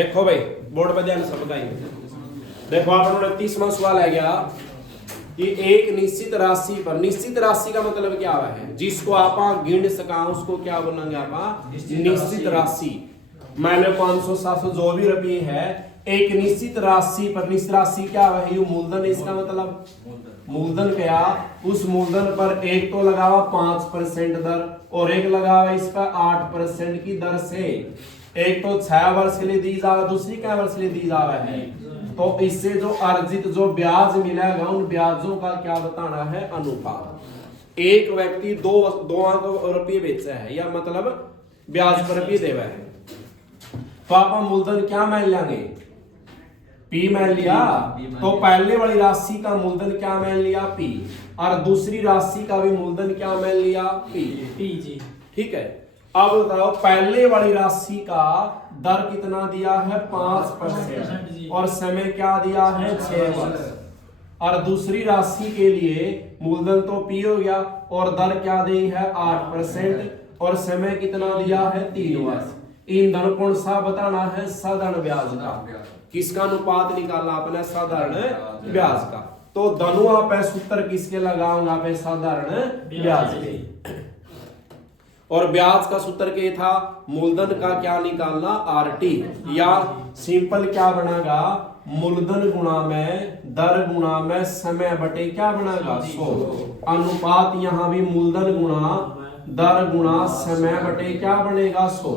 देखो भाई बोर्ड पर ध्यान से बताइए। देखो आप 29वां सवाल है गया कि एक निश्चित राशि पर, निश्चित राशि का मतलब क्या है, जिसको आप गिन सका उसको क्या बोलेंगे आप, निश्चित राशि। मैंने 500 700 जो भी रुपये है एक निश्चित राशि पर, निश्चित राशि क्या है, ये मूलधन, इसका मतलब मूलधन क्या, उस मूलधन पर एक तो लगा हुआ 5% दर और एक लगा हुआ इस पर 8% की दर से, एक तो 6 वर्ष के लिए दी जावा, दूसरी क्या वर्ष के लिए दी जावा है। तो इससे जो अर्जित जो ब्याज मिलेगा उन ब्याजों का क्या बताना है, अनुपात। एक व्यक्ति दो रुपये बेचा है या मतलब ब्याज पर रुपये देवा है, तो आप मूलधन क्या मान लेंगे, पी मान लिया। तो पहले वाली राशि का मूलधन क्या मान लिया, पी, और दूसरी राशि का भी मूलधन क्या मान लिया, पी जी। ठीक है, अब बताओ पहले वाली राशि का दर कितना दिया है, 5% और समय क्या दिया है, 6 वर्ष, और दूसरी राशि के लिए मूलधन तो पी हो गया और दर क्या दी है 8% और समय कितना दिया है 3 वर्ष। ईंधन कौन सा बताना है, साधारण ब्याज का। किसका अनुपात निकालना आपने, साधारण ब्याज का। तो दोनों पे सूत्र किसके लगाऊंगा, पे साधारण ब्याज के। और ब्याज का सूत्र क्या था, मूलधन का क्या निकालना, आरटी, या सिंपल क्या बनेगा, मूलधन गुणा में दर गुणा में समय बटे क्या बनेगा 100। अनुपात यहाँ भी मूलधन गुणा दर गुणा समय बटे क्या बनेगा 100।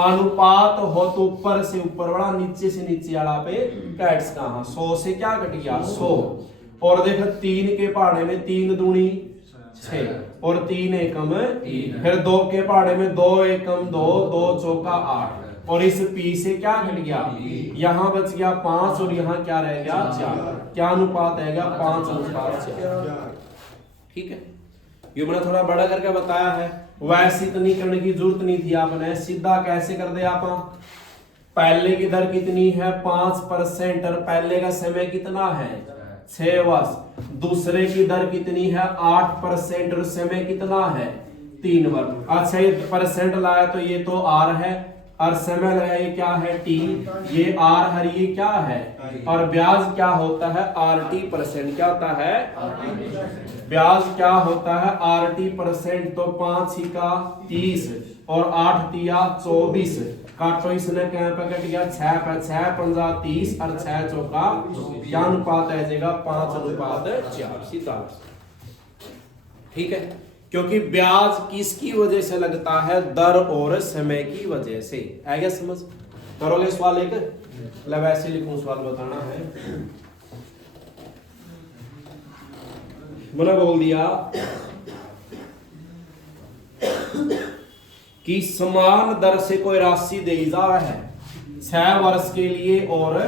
अनुपात हो तो ऊपर से ऊपर वाला, नीचे से नीचे वाला पे कैट्स कहा, 100 से क्या कट गया 100। और देख 3 के पहाड़े में 3 दूनी 6 और 3 एकम 3, फिर 2 के पहाड़े में 2 एकम 2, 2 चौका 8, और इस पी से क्या घट गया, यहाँ बच गया 5 और यहाँ क्या रह गया 4। क्या अनुपात आएगा, 5:4। ठीक है, ये मैंने थोड़ा बड़ा करके बताया है, वैसे इतनी करने की जरूरत नहीं थी, आपने सीधा कैसे कर दे आप। पहले की दर कितनी है 5% और पहले का समय कितना है 6 वर्ष, दूसरे की दर कितनी है 8% और समय कितना है 3 वर्ष। अच्छा ये परसेंट लाया तो ये तो आर है, और समय लगाया ये क्या है टी, ये आर है, ये क्या है, और ब्याज क्या होता है आरटी %। क्या होता है ब्याज, क्या होता है आरटी %। तो 5 ही का 30 और 8 दिया 24, काटो इसने क्या पे कट गया 6 पे 6 पंजा 30 और 6 चौका, क्या अनुपात आ जाएगा 5:4 सीधा। ठीक है, क्योंकि ब्याज किसकी वजह से लगता है, दर और समय की वजह से। आ गया समझ, करोगे सवाल एक, मतलब ऐसे लिखूं सवाल बताना है। मैंने बोल दिया कि समान दर से कोई राशि दी जा है 6 वर्ष के लिए और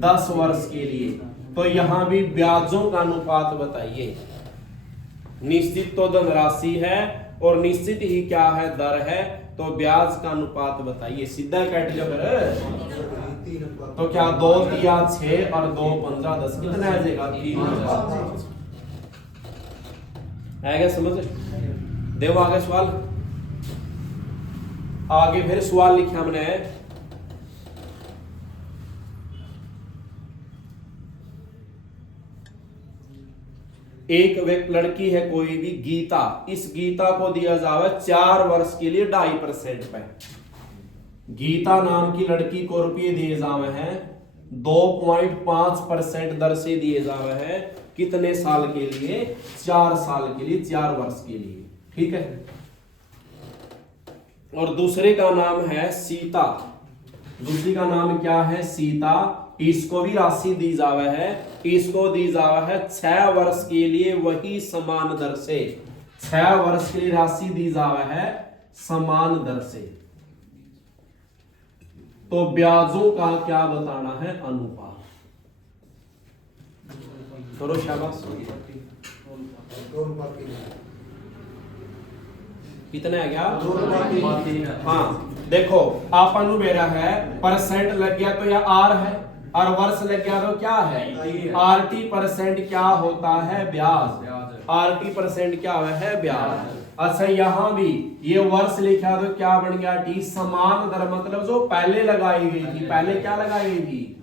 10 वर्ष के लिए, तो यहां भी ब्याजों का अनुपात बताइए। निश्चित तो धनराशि है और निश्चित ही क्या है दर है, तो ब्याज का अनुपात बताइए। सीधा काट लो फिर, तो क्या 2 दिया 6 और 2 15 10, कितना आ जाएगा 3। आएगा समझ, देखो आगे सवाल, आगे फिर सवाल लिखा हमने, एक लड़की है कोई भी गीता, इस गीता को दिया जावे 4 वर्ष के लिए 2.5% पे। गीता नाम की लड़की को रुपये दिए जावे हैं 2.5% दर से दिए जावे हैं, कितने साल के लिए, 4 साल के लिए, 4 वर्ष के लिए। ठीक है, और दूसरे का नाम है सीता, दूसरी का नाम क्या है सीता, इसको भी राशि दी जावे है, इसको दी जावा है 6 वर्ष के लिए वही समान दर से, 6 वर्ष के लिए राशि दी जावा है समान दर से। तो ब्याजों का क्या बताना है, अनुपात। करो शाबाश, कितना आ गया, हाँ देखो आप मेरा है % लग गया तो यह आर है, और वर्ष लग गया तो क्या है आरटी %। क्या होता है ब्याज, आरटी % क्या है ब्याज। अच्छा यहाँ भी ये वर्ष लिखा तो क्या बन गया टी, समान दर मतलब जो पहले लगाई गई थी, पहले क्या लगाई गई थी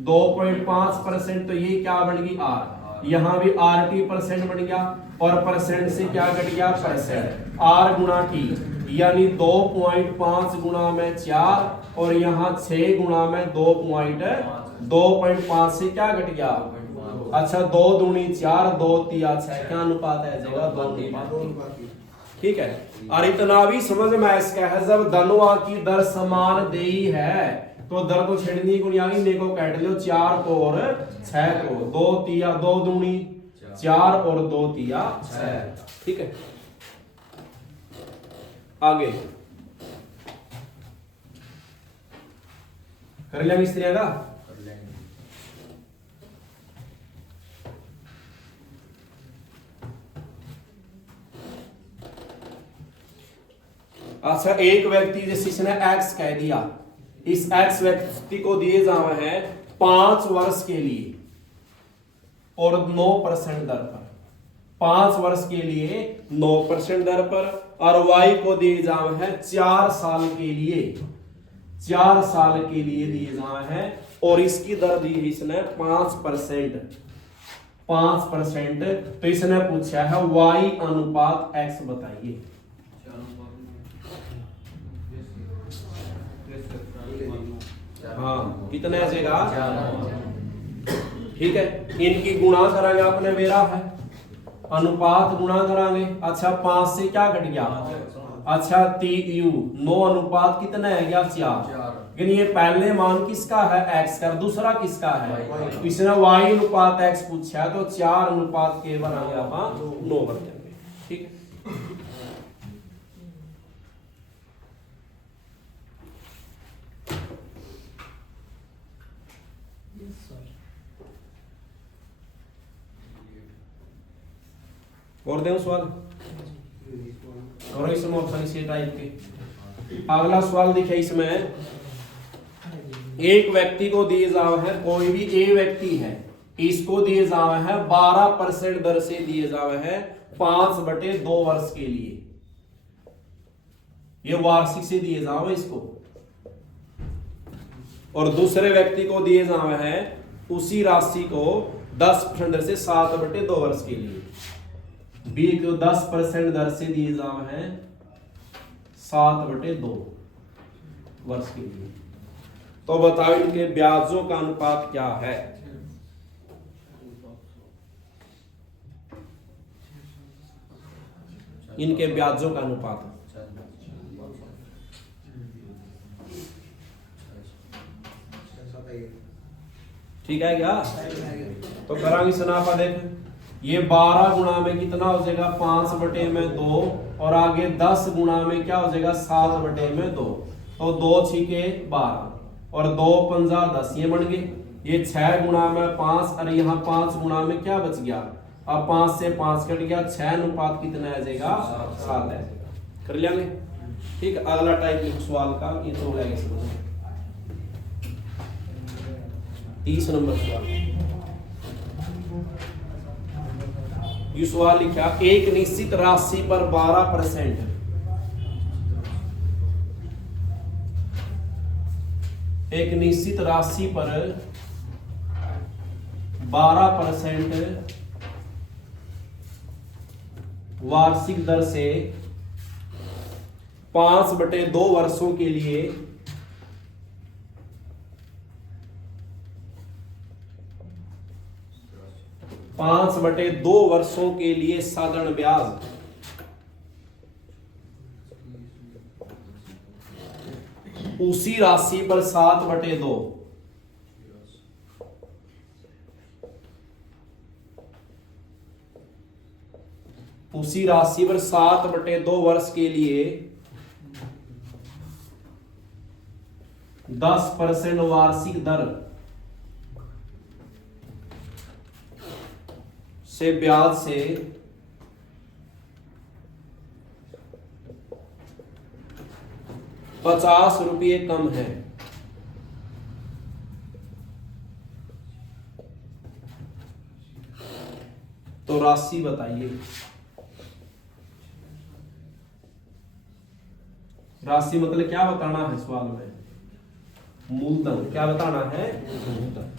2.5%, तो ये क्या बन गई आर, यहाँ भी आर टी परसेंट बन गया, और परसेंट से क्या घट गया परसेंट, आर गुणा टी, यानी 2.5 गुणा में 4 और यहाँ 6 गुणा में 2.5 से क्या घट गया, अच्छा 2 दूनी 4 2 तिया 6, क्या अनुपात है जाएगा 2 अनुपात, ठीक है। और इतना भी समझ में इसका है, जब धनुआ की दर समान देई है तो दर तो छेड़नी को नहीं, ने को काट लो 4 को और 6 को, 2 तिया 2 दूनी 4 और 2 तिया 6, ठीक है। आगे कर लिया मिस्त्री का, अच्छा एक व्यक्ति जैसे इसने एक्स कह दिया, इस एक्स व्यक्ति को दिए जावे हैं 5 वर्ष के लिए और 9% दर पर, 5 वर्ष के लिए 9% दर पर, और वाई को दिए जावे हैं 4 साल के लिए, 4 साल के लिए दिए जावे हैं, और इसकी दर दी इसने 5%, 5%, तो इसने पूछा है वाई अनुपात एक्स बताइए। हाँ कितने आएगा, ठीक है, इनकी गुणा करांगे, अपने मेरा है अनुपात गुणा करांगे, अच्छा 5 से क्या घट गया, अच्छा 3u 9 अनुपात कितना है गया 4, लेकिन ये पहले मान किसका है x का, दूसरा किसका है, इसने y अनुपात x पूछा है, तो 4 अनुपात के बनाएंगे आप 9 बन जाएंगे, ठीक है। और दें सवाल, और इसमें ऑप्शन इसी टाइप के। अगला सवाल देखिए, इसमें एक व्यक्ति को दिए जावे है, कोई भी ए व्यक्ति है, इसको दिए जावे है 12% दर से दिए जावे है 5/2 वर्ष के लिए, ये वार्षिक से दिए जावे इसको, और दूसरे व्यक्ति को दिए जावे है उसी राशि को 10% दर से 7/2 वर्ष के लिए, बी को 10% दर से दिए जावे हैं 7/2 वर्ष के लिए, तो बताओ इनके ब्याजों का अनुपात क्या है। इनके ब्याजों का अनुपात ठीक है क्या, तो करांगे सनापा देख, ये 12 गुणा में कितना हो जाएगा 5/2, और आगे 10 गुणा में क्या हो जाएगा 7/2, तो 2 छीके 12 और 2 पंजा 10, ये बन गए, ये 6 गुणा में 5, और यहाँ 5 गुणा में क्या बच गया, अब 5 से 5 कट गया, 6 अनुपात कितना आ जाएगा 7 आ जाएगा, कर लेंगे, ठीक। अगला टाइप सवाल का ये तो हो गया समझ, 30 नंबर सवाल, ये सवाल लिखा, एक निश्चित राशि पर 12%, एक निश्चित राशि पर 12% वार्षिक दर से 5/2 वर्षों के लिए 5/2 वर्षों के लिए साधारण ब्याज उसी राशि पर 7/2, उसी राशि पर 7/2 वर्ष के लिए 10% वार्षिक दर से ब्याज से 50 रुपये कम है, तो राशि बताइए। राशि मतलब क्या बताना है सवाल में? मूलधन। क्या बताना है? मूलधन।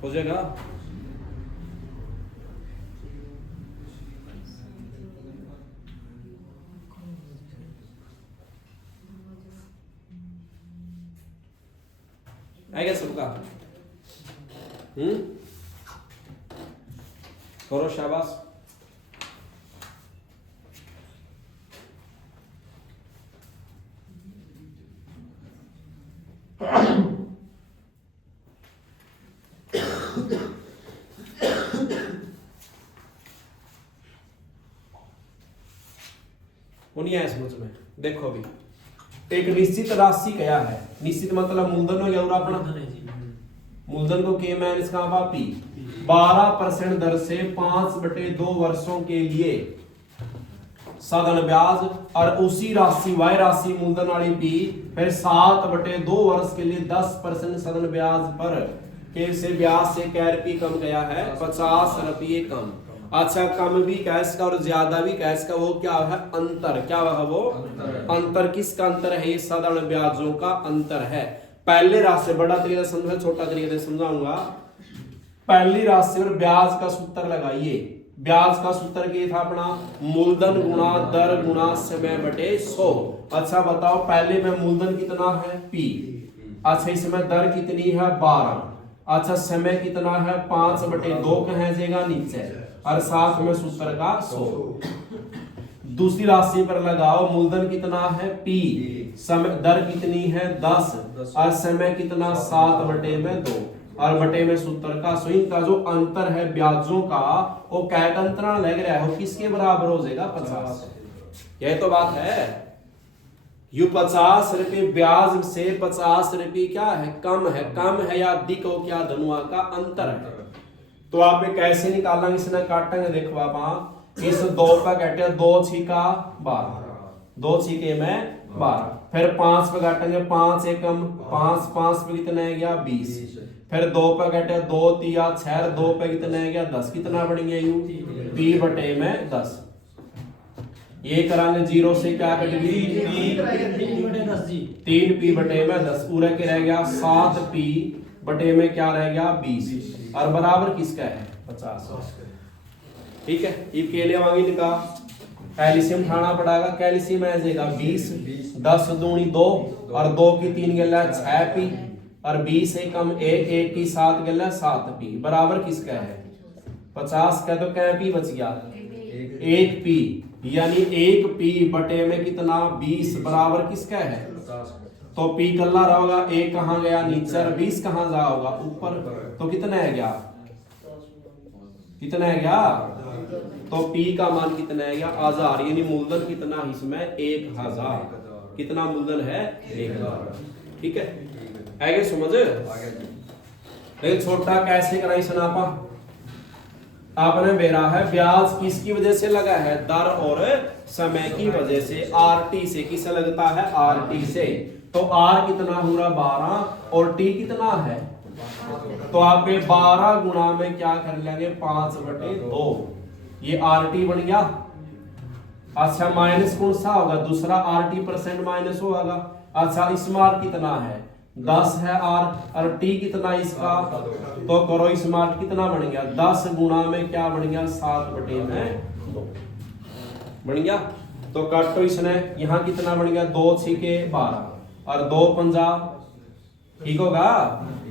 हो जाएगा। आएगा सबका? करो शाबाश। नहीं आया समझ में? देखो अभी एक निश्चित राशि क्या है, निश्चित मतलब मूलधन हो गया और अपना मूलधन को के माइनस का पी 12% दर से 5/2 वर्षों के लिए साधन ब्याज और उसी राशि वाई राशि मूलधन वाली पी फिर 7/2 वर्ष के लिए 10% साधन ब्याज पर के से ब्याज से क्या रुपये कम गया है? 50 रुपये कम। अच्छा कम भी कैश का और ज्यादा भी कैश का, वो क्या है? अंतर। क्या है वो? अंतर। किसका अंतर है? ये साधारण ब्याजों का अंतर है। पहले राशि बड़ा तरीका समझा, छोटा तरीका समझाऊंगा। पहली राशि और ब्याज का सूत्र लगाइए। ब्याज का सूत्र क्या था अपना? मूलधन गुणा दर गुणा समय बटे 100। अच्छा बताओ पहले में मूलधन कितना है? पी। अच्छा इसमें दर कितनी है? 12। अच्छा समय कितना है? 5/2 कहाँ जाएगा? नीचे। और साथ में सूत्र का 100। दूसरी राशि पर लगाओ मूलधन कितना है? पी। समय दर कितनी है? 10 और समय कितना? 7/2 और बटे में सूत्र का 100। इनका जो अंतर है ब्याजों का वो क्या अंतराल लग रहा है, वो किसके बराबर हो जाएगा? 50। यह तो बात है। यू 50 रुपये ब्याज से 50 रुपये क्या है? कम है। कम है या अधिक हो? क्या धनुआ का अंतर है। तो आप कैसे निकालेंगे? इसने काटेंगे। देखो आप इस 2 का काटे 2 छिका 12, 2 छिके में 12। फिर 5 पे काटेंगे 5 एकम 5, 5 पे कितना है गया? 20। फिर 2 पे काटे 2 तिया 6, 2 पे कितना है गया? 10। कितना बन गया? यू पी बटे में 10। ये करांगे 0 से क्या कट गई? 3 पी बटे में 10 पूरा के रह गया 7 पी बटे में क्या रह गया? 20 और बराबर किसका है? 50। ठीक है। ये के लिए मांगी निका कैल्शियम उठाना पड़ेगा। कैल्शियम आ जाएगा 20, 10 दूनी 2 और 2 की 3 गला 6 पी और 20 से कम 1, 1 की 7 गला 7 पी बराबर किसका है? 50 का। तो क्या पी बच गया? 1 पी यानी 1 पी बटे में कितना? 20 बराबर किसका है? तो पी कल्ला रहोगा 1 कहाँ गया? नीचे। 20 कहाँ जाओगा? ऊपर। तो कितना है गया? कितना है गया? तो पी का मान कितना है गया? 1000। यानी मूलधन कितना इसमें? 1000। कितना मूलधन है? 1000। ठीक है। आगे समझ। लेकिन छोटा कैसे कराई सनापा? आपने बेरा है ब्याज किसकी वजह से लगा है? दर और समय की वजह से। आरटी से। किसे लगता है? आरटी से। तो आर कितना हो रहा? 12 और टी कितना है? तो आप 12 गुणा में क्या कर लेंगे? 5/2। ये आरटी बन गया। अच्छा माइनस कौन सा होगा? दूसरा आरटी % माइनस होगा। अच्छा इसमें आर कितना है? 10 है आर और टी कितना इसका? तो करो इसमें आर कितना बन गया? 10 गुणा में क्या बन गया? 7/2 बन गया। तो काटो इसने। यहाँ कितना बन गया? 2 छिके 12 और 2 पंजा ठीक होगा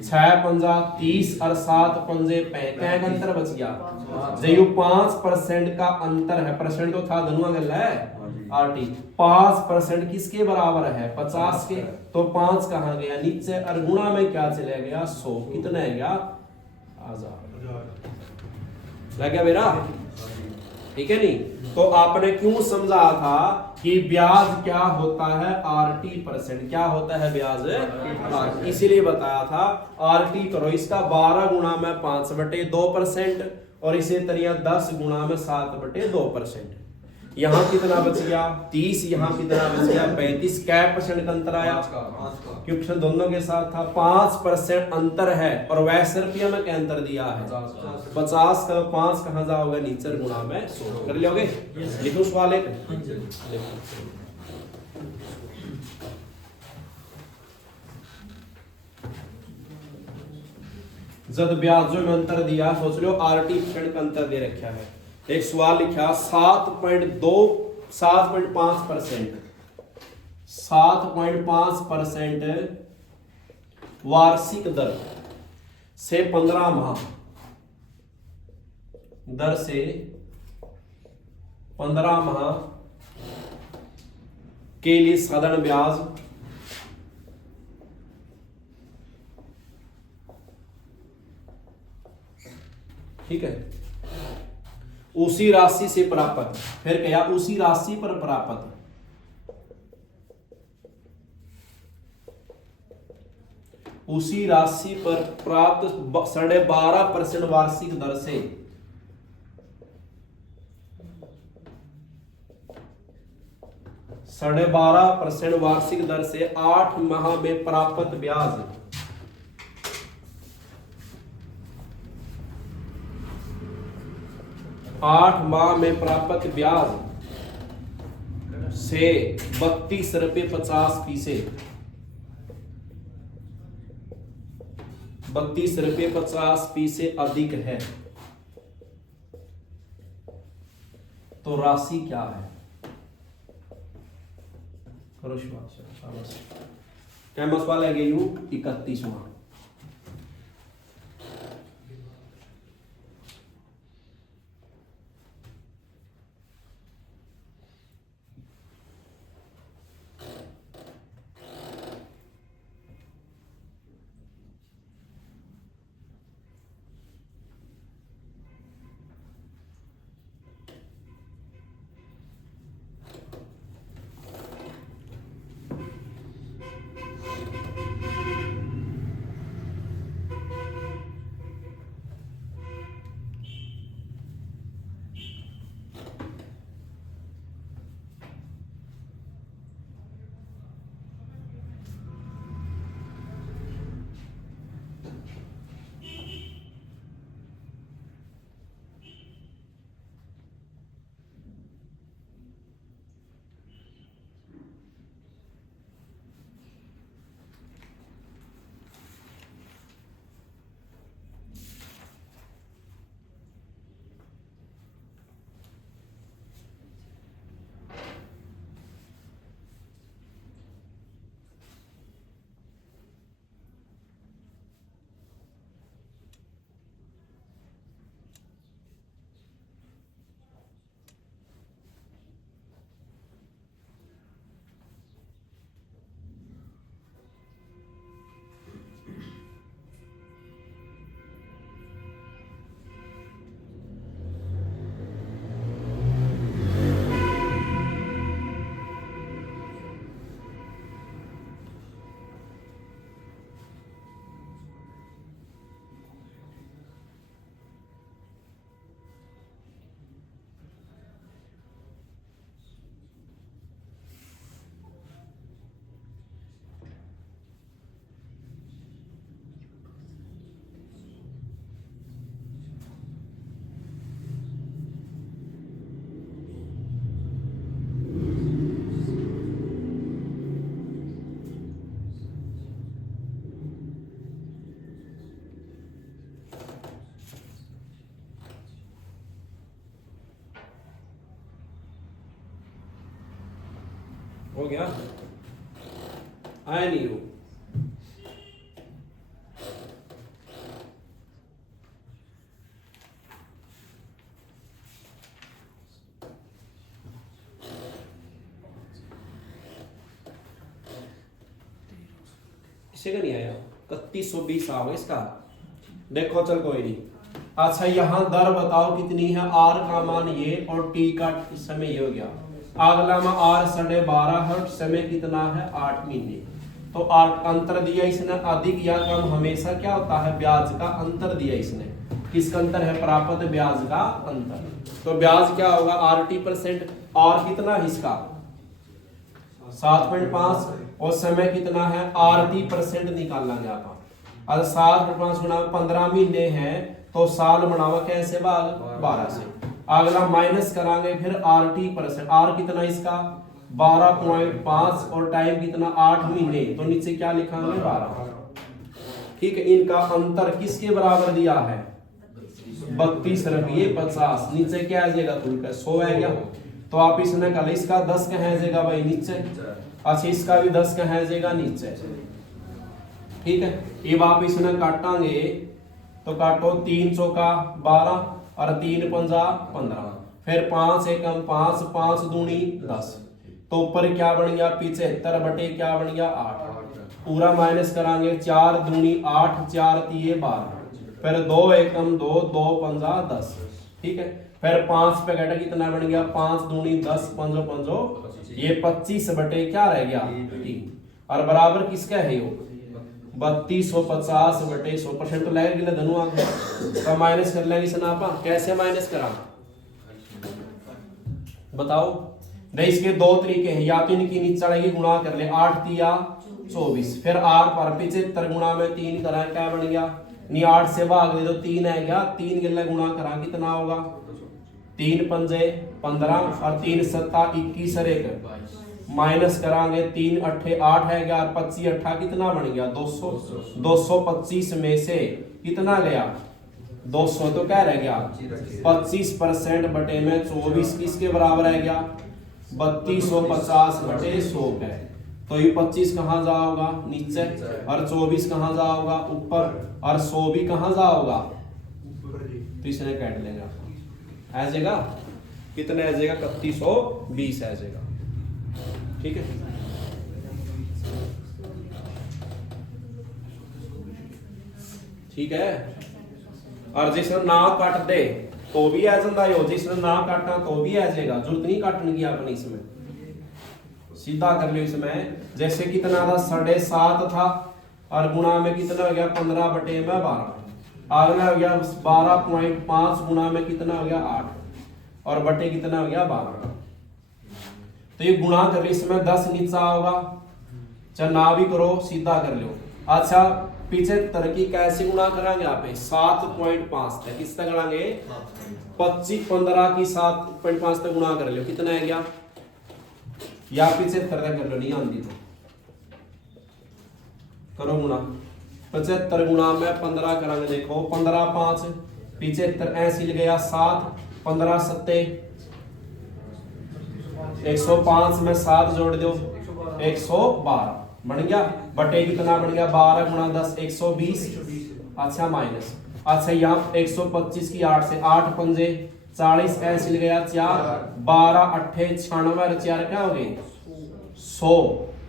6 पंजा 30 और 7 पंजे 35। अंतर बच गया। जो 5% का अंतर है। परसेंट तो था धनुआ गल है आरटी। 5% किसके बराबर है? 50 के। तो 5 कहाँ गया? नीचे और गुणा में क्या चले गया? 100। कितना है गया? 1000 लग गया मेरा। ठीक है नहीं? तो आपने क्यों समझा था कि ब्याज क्या होता है RT%। क्या होता है ब्याज? इसीलिए बताया था RT करो, इसका 12 गुणा में 5/2% और इसे तरिया 10 गुणा में 7/2%। यहाँ कितना बच गया 30, यहाँ कितना बच गया 35। क्या % का अंतर आया? क्योंकि दोनों के साथ था 5% अंतर है और वैसे रुपया में क्या अंतर दिया है 50 का 5 कहाँ जाओगे नीचे गुणा में 100 कर लोगे। लिखो सवाल एक। जब ब्याजों में अंतर दिया सोच लो RT% का अंतर दे रखा है। एक सवाल लिखा 7.5% 7.5% वार्षिक दर से 15 माह दर से 15 माह के लिए साधारण ब्याज ठीक है उसी राशि से प्राप्त। फिर क्या उसी राशि पर प्राप्त उसी राशि पर प्राप्त 12.5% वार्षिक दर से 12.5% वार्षिक दर से 8 माह में प्राप्त ब्याज 8 माह में प्राप्त ब्याज से 32 रुपये 50 पैसे 32 रुपये 50 पैसे अधिक है तो राशि क्या है? करो क्या मसवाल है 31वां। हो गया आया नहीं हो किसी का नहीं आया 3120 आओ इसका देखो चल कोई नहीं। अच्छा यहां दर बताओ कितनी है R का मान ये और T का इस समय ये हो गया अगला में आर 12.5 हर्ट्ज, समय कितना है 8 महीने। तो अंतर दिया इसने अधिक या कम, हमेशा क्या होता है ब्याज का अंतर दिया इसने। किसका अंतर है प्राप्त ब्याज का अंतर। तो ब्याज क्या होगा RT%, आर कितना है इसका 7.5 और समय कितना है RT% निकालेंगे आप। अब 7.5 गुना 15 महीने हैं तो साल बनावा कैसे भाग 12 से। अगला माइनस करांगे फिर RT%, आर कितना इसका 12.5 और टाइम कितना 8 महीने, तो नीचे क्या लिखांगे 12। ठीक है, इनका अंतर किसके बराबर दिया है 32.50। नीचे क्या आ जाएगा खुल कर 100 आ गया। तो आप इसने कल इसका 10 कहाँ आ जाएगा भाई नीचे, अच्छा इसका भी 10 कहाँ आ जाएगा नीचे। ठीक है, अब आप इसने काटांगे तो काटो 3 चौका 12 और 3 पंजा 15, फिर 5 एकम 5, 5 दूनी 10। तो ऊपर क्या बन गया 75 बटे क्या बन गया 8। पूरा माइनस करांगे 4 दूनी 8, 4 तिये 12, फिर 2 एकम 2, 2 पंजा 10। ठीक है, फिर 5 पे घटा कितना बन गया 5 दूनी 10, 5 5, ये 25 बटे क्या रह गया 3, और बराबर किसका है यो 3250 बटे 100%। तो लगेगा धनु आगे तो माइनस कर लेंगे इसना आप कैसे माइनस करा बताओ। नहीं इसके दो तरीके हैं, या तो इनकी नीचे वाले की गुणा कर ले 8 तिया 24, फिर आर पर 75 गुणा में 3 करा क्या बन गया नहीं 8 से भाग दे तो 3 है गया, 3 गिल्ला गुणा करा कितना होगा 3 पंजे 15 और 3 सत्ता 21 और 1 माइनस करांगे 3 अट्ठे 8 है गया और 25 अट्ठा कितना बन गया 200। 225 में से कितना गया 200, तो क्या रह गया 25% बटे में 24 किसके बराबर है गया 3250 बटे 100 है। तो ये 25 कहाँ जाओगा नीचे और 24 कहाँ जाओगा ऊपर और 100 भी कहाँ जाओगा तो इसने काट लेंगे आपको आ जाएगा कितना आ जाएगा 3120 आ जाएगा। ठीक है, ठीक है। और जिसने ना काट दे तो भी आ जाता है, जिसने ना काटा तो भी आ जाएगा, जरूरत नहीं काटने की आपने इसमें सीधा कर लो। इसमें जैसे कितना था 7.5 था और गुणा में कितना हो गया 15 बटे में 12, अगला हो गया 12.5 गुणा में कितना हो गया 8 और बटे कितना हो गया 12। तो ये गुणा कर लो, इसमें 10 नीचा होगा, चाहे ना भी करो सीधा कर लो। अच्छा 75 की कैसे गुणा करांगे आप 7.5 तक, किस तक करांगे 15 की 7.5 तक गुणा कर लो कितना है गया, या 75 तक कर लो नहीं आंदी तो करो गुणा। 75 गुणा में 15 करांगे, देखो 15 5 75 ऐसी लग गया 7 15 7 105 में 7 जोड़ दो 112 बन गया, बटे कितना बन गया 12 गुणा 10 120। अच्छा माइनस, अच्छा यहाँ 125 की 8 से 8 पंजे 40 ऐसे लग गया 4 12 अट्ठे 96 और 4 क्या हो गए 100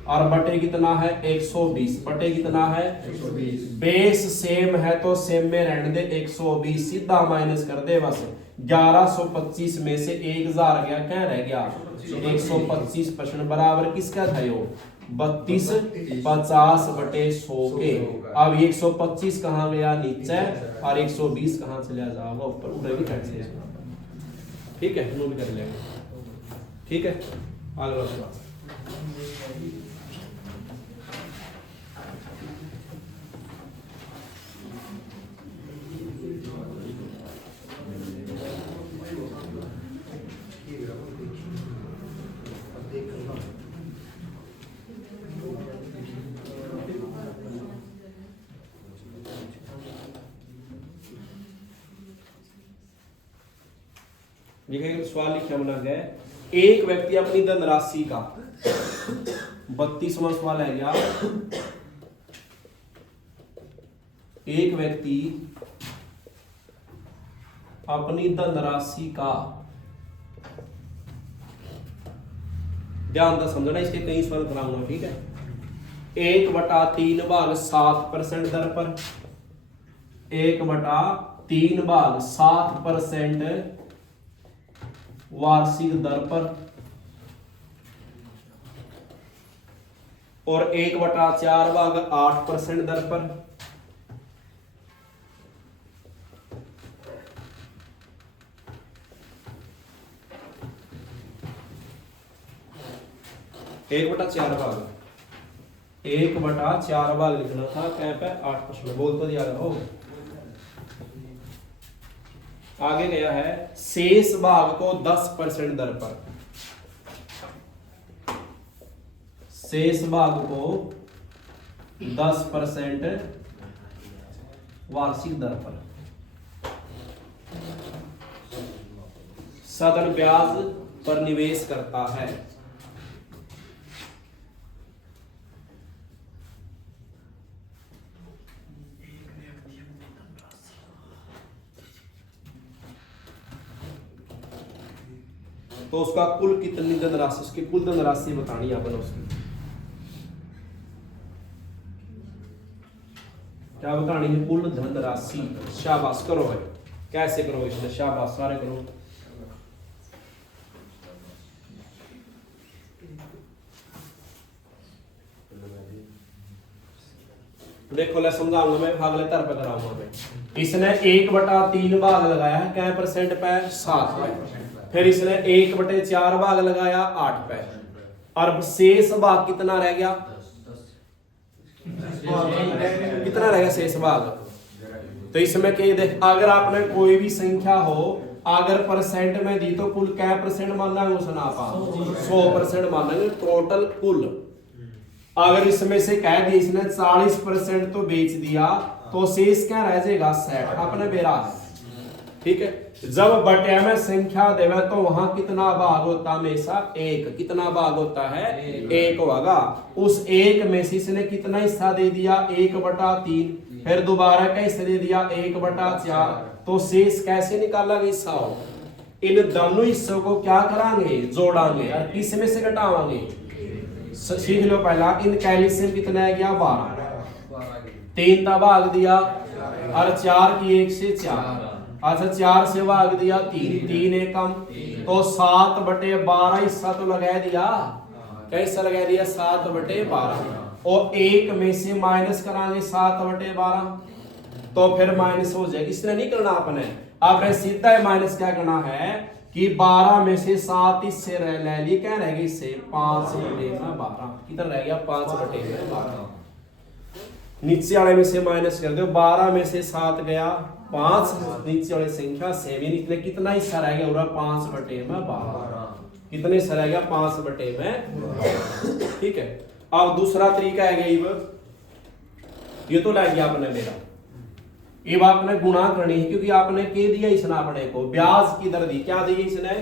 और बटे कितना है 120, बटे कितना है 120। बेस सेम है तो सेम में रहने दे 120, सीधा माइनस कर दे बस 1125 में से 1000 गया क्या रह गया 125% बराबर किसका था यो 3250 बटे 100 के। अब 125 कहाँ गया नीचे और 120 कहाँ चला जाएगा ऊपर, उधर भी काट से। ठीक है नोट कर लेंगे। ठीक है अगला सवाल सवाल लिखना बना गया, एक व्यक्ति अपनी धनराशि का 32वां सवाल है गया, एक व्यक्ति अपनी धनराशि का, ध्यान से समझना इसके कई सवाल कराऊंगा। ठीक है, 1/3 भाग 7% दर पर, 1/3 भाग 7% वार्षिक दर पर और 1/4 भाग 8% दर पर। एक बटा चार भाग लिखना था, क्या पे 8%। बोल तो दिया हो। आगे गया है शेष भाग को 10% दर पर। शेष भाग को 10% वार्षिक दर पर सदन ब्याज पर निवेश करता है। तो उसका कुल कितनी धनराशि, उसकी कुल धनराशि बतानी है अपन। उसकी क्या बतानी है? कुल धनराशि। शाबाश, करो है। कैसे करो इसमें? शाबाश, सारे करो। देखो ले समझाऊंगा मैं, भाग ले तर पे कराऊंगा मैं। इसने 1/3 भाग लगाया है, क्या परसेंट पे? 7। फिर इसने 1/4 भाग लगाया 8 पे। और शेष भाग कितना रह गया? कितना रह गया शेष भाग? तो इसमें क्या देख, अगर आपने कोई भी संख्या हो, अगर परसेंट में दी तो कुल क्या परसेंट मानना है? उसने आप 100% मानेंगे टोटल कुल। अगर इसमें से कह दिया इसने 40% तो बेच दिया, तो शेष क्या रह जाएगा? 60 अपने बेरा है। ठीक है, जब बटे में संख्या देवे तो वहां कितना भाग होता? हमेशा 1। कितना भाग होता है? 1 होगा। उस 1 में से इसने कितना हिस्सा दे दिया? 1/3। फिर दोबारा का हिस्सा दे दिया 1/4। तो शेष कैसे निकाला हिस्सा हो? इन दोनों हिस्सों को क्या करांगे? जोड़ांगे। और किस में से घटावांगे? सीख लो पहला, इन कैल्शियम कितना है गया? 12। 3 का भाग दिया और 4 की 1 से 4। अच्छा 4 से भाग दिया 3, 3 एकम, तो 7/12 हिस्सा तो लगा दिया। कैसा लगा दिया? 7/12। और 1 में से माइनस कराएंगे 7/12, तो फिर माइनस हो जाएगा। इसलिए नहीं करना आपने, आपने सीधा माइनस क्या करना है कि 12 में से 7 इससे ले लिए, क्या रहेगा? इससे 5/12। कितना रह गया? 5/12। नीचे वाले में से माइनस कर दो। 12 में से 7 गया 5, नीचे वाली संख्या सेम। इतने कितना हिस्सा रह गया? 5/12। कितने हिस्सा रह गया? 5/12। ठीक है। अब दूसरा तरीका है ये तो लग गया आपने मेरा। अब आपने गुणा करनी है, क्योंकि आपने के दिया इसने अपने को ब्याज की दर दी। क्या दी इसने?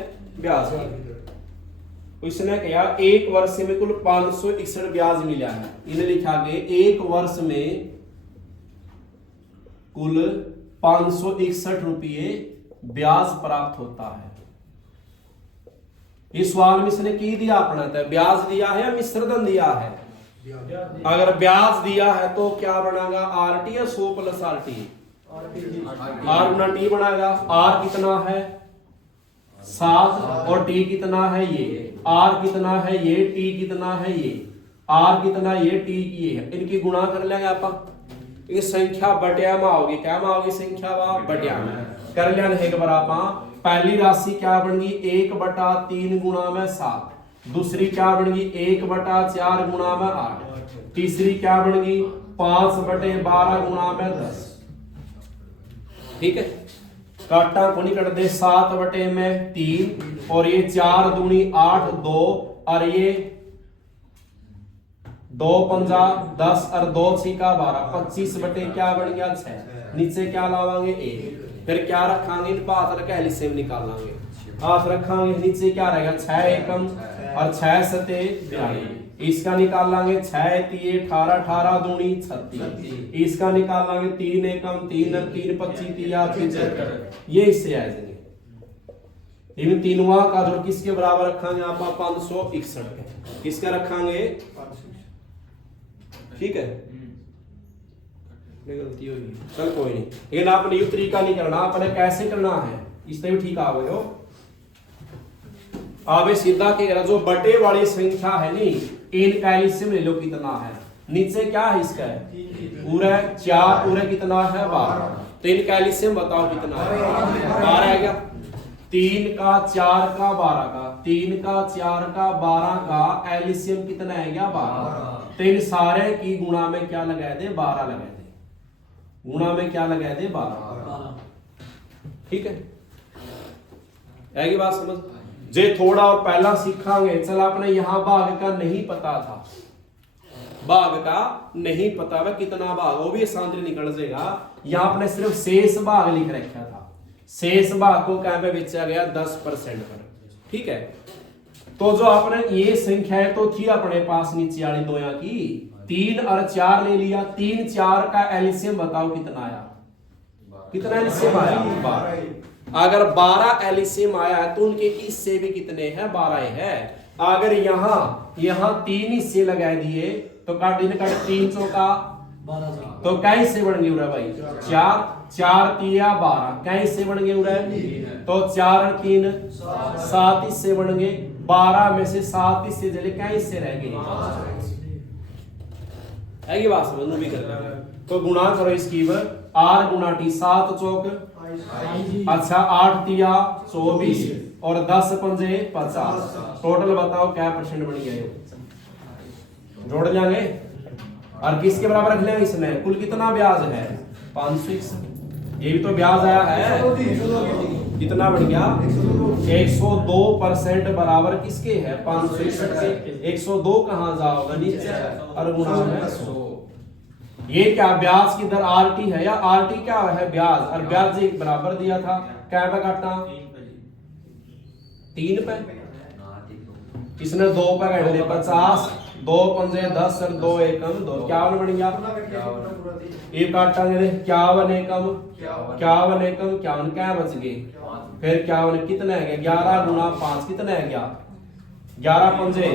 ब्याज की दर। इसने कहा 1 वर्ष में कुल 561 ब्याज मिला है। इन्हें लिखा गया 1 वर्ष में कुल 561 रुपये ब्याज प्राप्त होता है। इस सवाल में इसने की दिया अपना था, ब्याज दिया है या मिश्र धन दिया है? अगर ब्याज दिया है तो क्या बनेगा? आरटी या 100 + आरटी? आर गुना टी बनेगा। आर कितना है? 7। और टी कितना है? ये। आर कितना है? ये। टी कितना है? ये। आर कितना? ये। टी की ये। इनकी गुणा कर लेंगे आप। ये संख्या बटिया में आओगी। क्या में आओगी? संख्या बटिया में कर लेने के बराबर। पहली राशि क्या बन गई? 1/3 गुणा में 7। दूसरी क्या बन गई? 1/4 गुणा में 8। तीसरी क्या बन गई? 5/12 गुणा में 10। ठीक है, काटा को नहीं कट दे। 7/3 और ये 4 दूनी 8, 2 और ये 2 पंजा 10 और 2 6 12, 25 क्या बन गया? 6। नीचे क्या लावांगे? 1। फिर क्या रखांगे? इन पात्र का एलसीएम निकालेंगे। हाथ रखांगे, नीचे क्या रहेगा? 6 एकम और 6 सते 42। इसका निकालेंगे 6 3 18, 18 दूनी 36। इसका निकालेंगे 3 एकम 3 और 3 25 75। ये इससे आ जाएंगे। इन तीनों का जो किसके बराबर रखांगे आप? 561। किसका रखांगे? ठीक है, गलती होगी, चल कोई नहीं। लेकिन आपने ये तरीका नहीं करना, आपने कैसे करना है इससे भी ठीक आ गए हो। आवे सीधा के जो बटे वाली संख्या है नी, इनका एलसीएम ले लो कितना है, नीचे क्या है इसका है पूरा 4 पूरा कितना है 12, तो इनका एलसीएम बताओ कितना है 12 आएगा। 3 का 4 का 12 का 3 का 4 का 12 का एलसीएम कितना है 12, तो इन सारे की गुणा में क्या लगा दे 12 लगा दे, गुणा में क्या लगा दे 12। ठीक है, आएगी बात समझ। जे थोड़ा और पहला सीखांगे, चल आपने यहां भाग का नहीं पता था, भाग का नहीं पता वह कितना भाग, वो भी शांति निकल जाएगा। यहां आपने सिर्फ शेष भाग लिख रखा था, शेष भाग को क्या पे बेचा गया 10% पर। ठीक है, तो जो आपने ये संख्या है तो थी अपने पास नीचे वाली दो यहाँ की 3 और 4 ले लिया, 3 4 का एलसीएम बताओ कितना आया, कितना एलसीएम आया 12। अगर 12 एलसीएम आया है तो उनके हिस्से भी कितने हैं 12 है। अगर यहाँ 3 हिस्से लगा दिए तो काट 3 चौका 12, तो क्या हिस्से बन गए उरा भाई 4 4 3 12, क्या हिस्से बन गए उरा, तो 4 और 3 7 हिस्से बन गए, 12 में से 7 हिस्से जले क्या हिस्से रह गए, है ये बात समझ भी कर। तो गुणा करो इसकी 8 गुणा टी 7 चौक, अच्छा 8 तिया 24 और 10 पंजे 50, टोटल बताओ क्या परसेंट बन गया ये, जोड़ लेंगे और किसके बराबर रख लेंगे इसमें, कुल कितना ब्याज है 561, ये भी तो ब्याज आया है, कितना बन गया 102% बराबर किसके है 561 के, 102 कहां जाओगा नीचे और गुणा में 100। ये क्या ब्याज की दर आरटी है या आरटी क्या है ब्याज, और ब्याज एक बराबर दिया था क्या पे काटा 3 पे, इसने 2 पे काट दिया 50, 2 पंजे 10 और 2 एकम 2 51 बन गया, ये काटांगे 51 एकम 51 एकम 51 क्या बच गए, फिर 51 कितना है 11 गुणा 5 कितना है 11 पंजे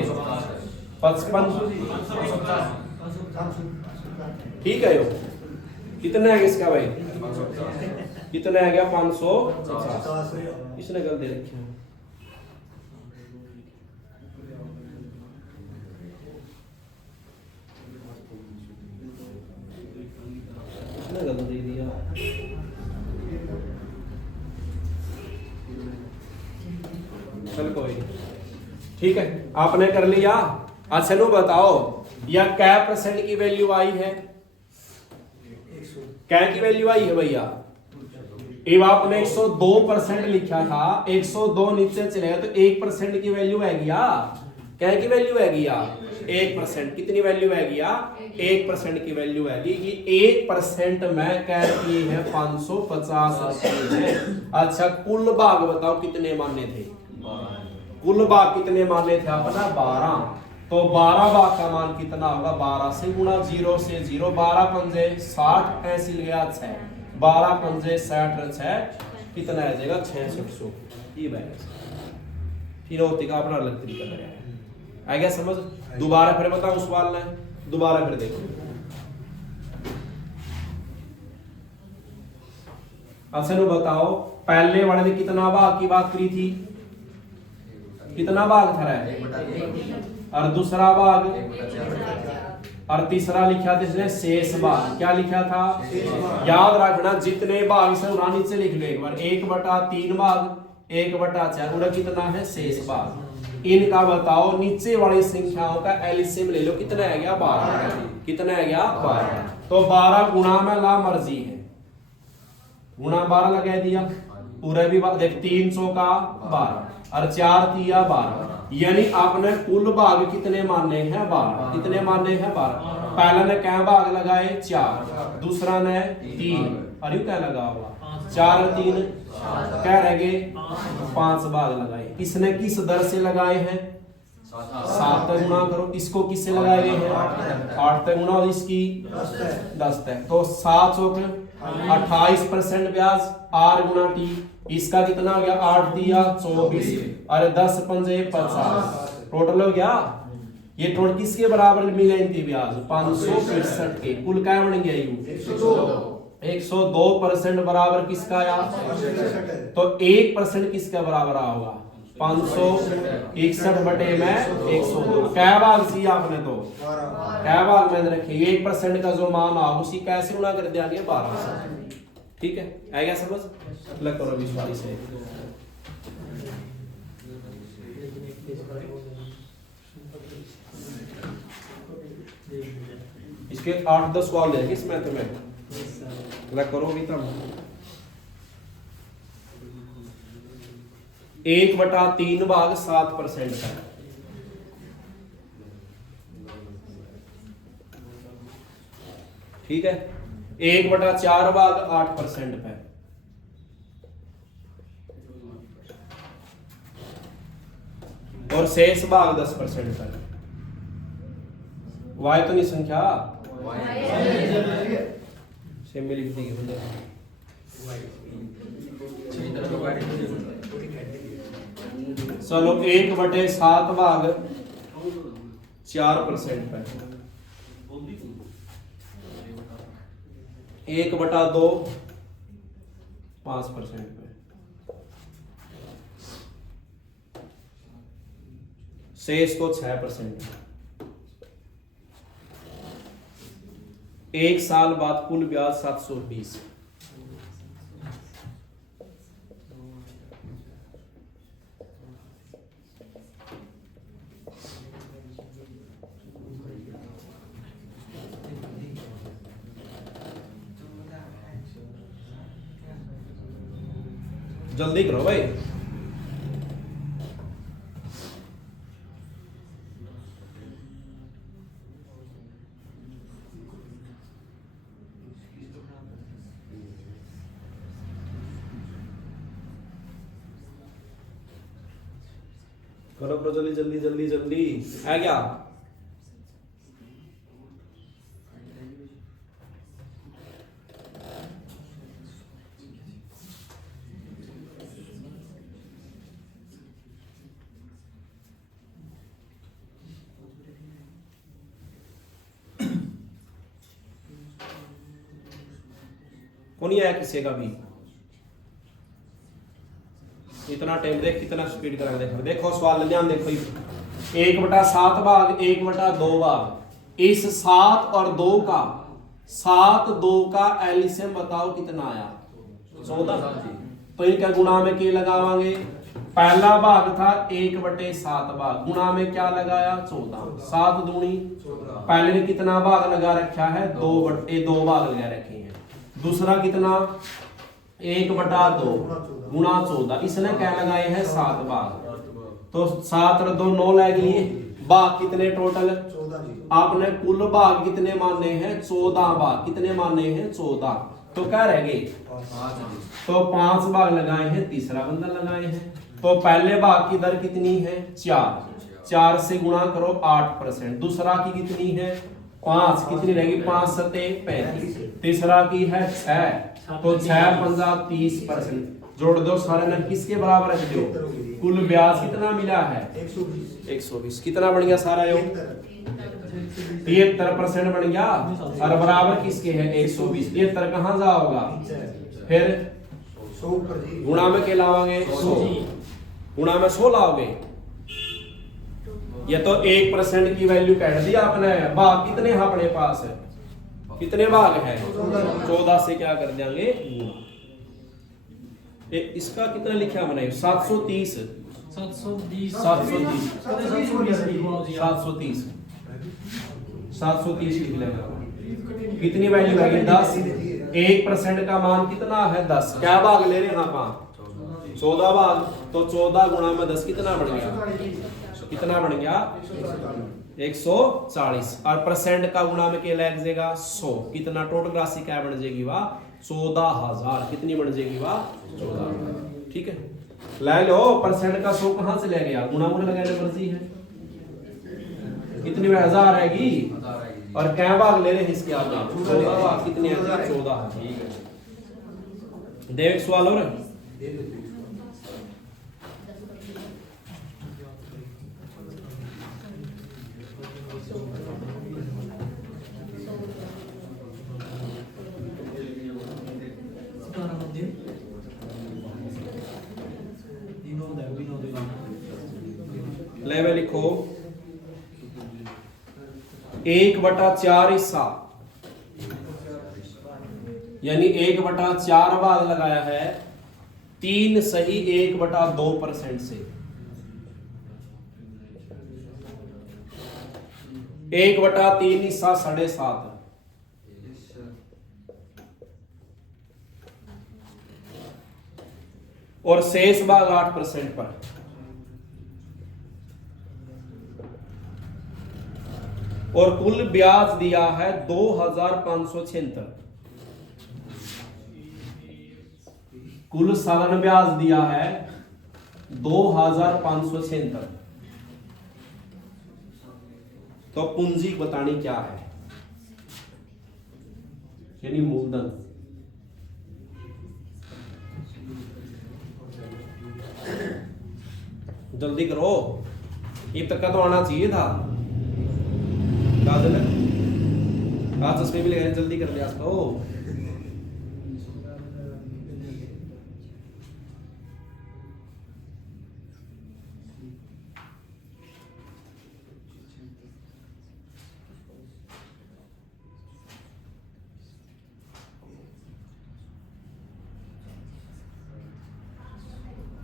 55, ठीक है यो कितना है इसका भाई, कितना है गया 550, इसने गलत दे रखी है, इसने गलत दे दिया, चल कोई ठीक है आपने कर लिया। अच्छा लो बताओ या क्या परसेंट की वैल्यू आई है, क्या की वैल्यू आई है भैया, अब आपने 102% लिखा था, 102 नीचे चलेगा तो 1% की वैल्यू है गया, क्या की वैल्यू है गया 1%, कितनी वैल्यू है गया 1% की वैल्यू है कि 1% में क्या की है 550 है। अच्छा कुल भाग बताओ कितने माने थे, कुल भाग कितने माने थे अपना 12, तो 12 भाग का मान कितना होगा 12 से गुणा 0 से 0, 12 पंजे 60 ऐसी गया 6, 12 पंजे 60 और 6 कितना आ जाएगा 6600, ये बैलेंस फिर होती का अपना अलग तरीका लगाया, आ गया समझ। दोबारा फिर बताऊं सवाल है, दोबारा फिर देखो। अच्छा नो बताओ पहले वाले ने कितना भाग की बात करी थी, कितना भाग था और दूसरा भाग और तीसरा लिखा था इसने शेष भाग, क्या लिखा था याद रखना जितने भाग से नीचे लिख लो एक बार, 1/3 भाग 1/4 उड़ा कितना है शेष भाग। इनका बताओ नीचे वाली संख्याओं का एलसीएम ले लो, कितना है गया 12, कितना है गया 12, तो 12 गुणा में ला मर्जी है, गुणा 12 लगा दिया पूरा भी देख 300 का 12 और 4 तिया 12, यानी आपने कुल भाग कितने माने हैं 12, कितने माने हैं 12, पहला ने क्या भाग लगाए 4, दूसरा ने 3 और यू क्या लगा हुआ 4 और 3 क्या रह गए 5 भाग लगाए। इसने किस दर से लगाए हैं 7 तक गुणा करो, इसको किससे लगाए गए हैं 8 तक गुणा और इसकी 10 तक, तो 7 चौक 28% ब्याज आर गुणा टी, इसका कितना हो गया 8 दिया 24 और 10 पंजे 50, टोटल हो गया ये टोटल किसके बराबर मिले इनके ब्याज 565 के, कुल क्या बन गया यू 102% बराबर किसका आया, तो 1% किसका बराबर होगा 561 बटे में 102। क्या भाग सी आपने तो क्या भाग में रखे 1% का जो मान आ उसी कैसे गुणा कर दिया 12 से। ठीक है, आ गया समझ? लग करो 20 वाली से। इसके 8-10 सवाल है किस मैथ में, लग करो भी तब। 1/3 भाग 7% है। ठीक है, 1/4 भाग 8% है। और शेष भाग 10% है। वाई तो नहीं संख्या से मिली थी चलो 1/7 भाग 4% है। 1/2 5% पे। शेष को 6%। 1 साल बाद कुल ब्याज 720। जल्दी करो भाई। करो करो जल्दी जल्दी जल्दी जल्दी। है क्या? कौन नहीं आया किसी का भी? इतना टाइम देख कितना स्पीड करा देखो। देखो सवाल ध्यान देखो। 1/7 भाग 1/2 भाग। इस 7 और 2 का 7-2 का एलसीएम बताओ कितना आया? 14। तो इनका गुणा में क्या लगावांगे? पहला भाग था 1/7 भाग, गुणा में क्या लगाया? 14। 7 दूनी पहले ने कितना भाग लगा रखा है? 2/2 भाग लगा रखे हैं। दूसरा कितना? 1/2 गुणा 14। इसने क्या लगाए हैं? 7 भाग। तो 7 और 2 9 लग लिए। भाग कितने टोटल? 14। आपने कुल भाग कितने माने हैं? 14 भाग। कितने माने हैं? 14। तो क्या रह गए? तो 5 भाग लगाए हैं, तीसरा बंदा लगाए हैं। तो पहले भाग की दर कितनी है? 4। 4 से गुणा करो 8%। दूसरा की कितनी है? 5। कितनी रहेगी? 5 7 35। तीसरा की है 6। तो 6 5 30%। जोड़ दो सारे नंबर किसके बराबर रख दो? कुल ब्याज कितना मिला है? 120। कितना बन गया सारा योग? 73% बन गया। और बराबर किसके है? 120। 73 कहाँ जाओगा? फिर गुणा में क्या लाओगे? 100। गुणा में 100 लाओगे। ये तो 1% की वैल्यू कह दी आपने। भाग कितने अपने पास है? कितने भाग है? 14 से क्या कर देंगे? गुणा। इसका कितना लिखा मैंने? 730 लिख लेना। कितनी वैल्यू है? 10। 1% का मान कितना है? 10। क्या भाग ले रहे हैं आप? 14 भाग। तो 14 गुणा में 10 कितना बन गया? कितना बन गया? 140। और परसेंट का गुणा में क्या लग जाएगा? 100। कितना टोटल राशि क्या बन जाएगी? वाह 14,000। कितनी बन जाएगी? वाह 14,000। ठीक है, ले लो। परसेंट का 100 कहां से ले गया? गुणा में लगाने मर्जी है। कितनी में 1000 आएगी। और क्या भाग ले रहे हैं इसके आगे? 14 भाग। कितनी है? 14। ठीक है, देख सवाल और Di nuovo, देखो 1/4 हिस्सा यानी 1/4 भाग लगाया है 3 सही 1/2% से। 1/3 हिस्सा 7.5 और शेष भाग 8% पर। और कुल ब्याज दिया है 2576। कुल सालाना ब्याज दिया है 2576। तो पूंजी बतानी क्या है, यानी मूलधन। जल्दी करो, ये तक का तो आना चाहिए था। काजल आज चश्मे भी लगा, जल्दी कर लिया तो।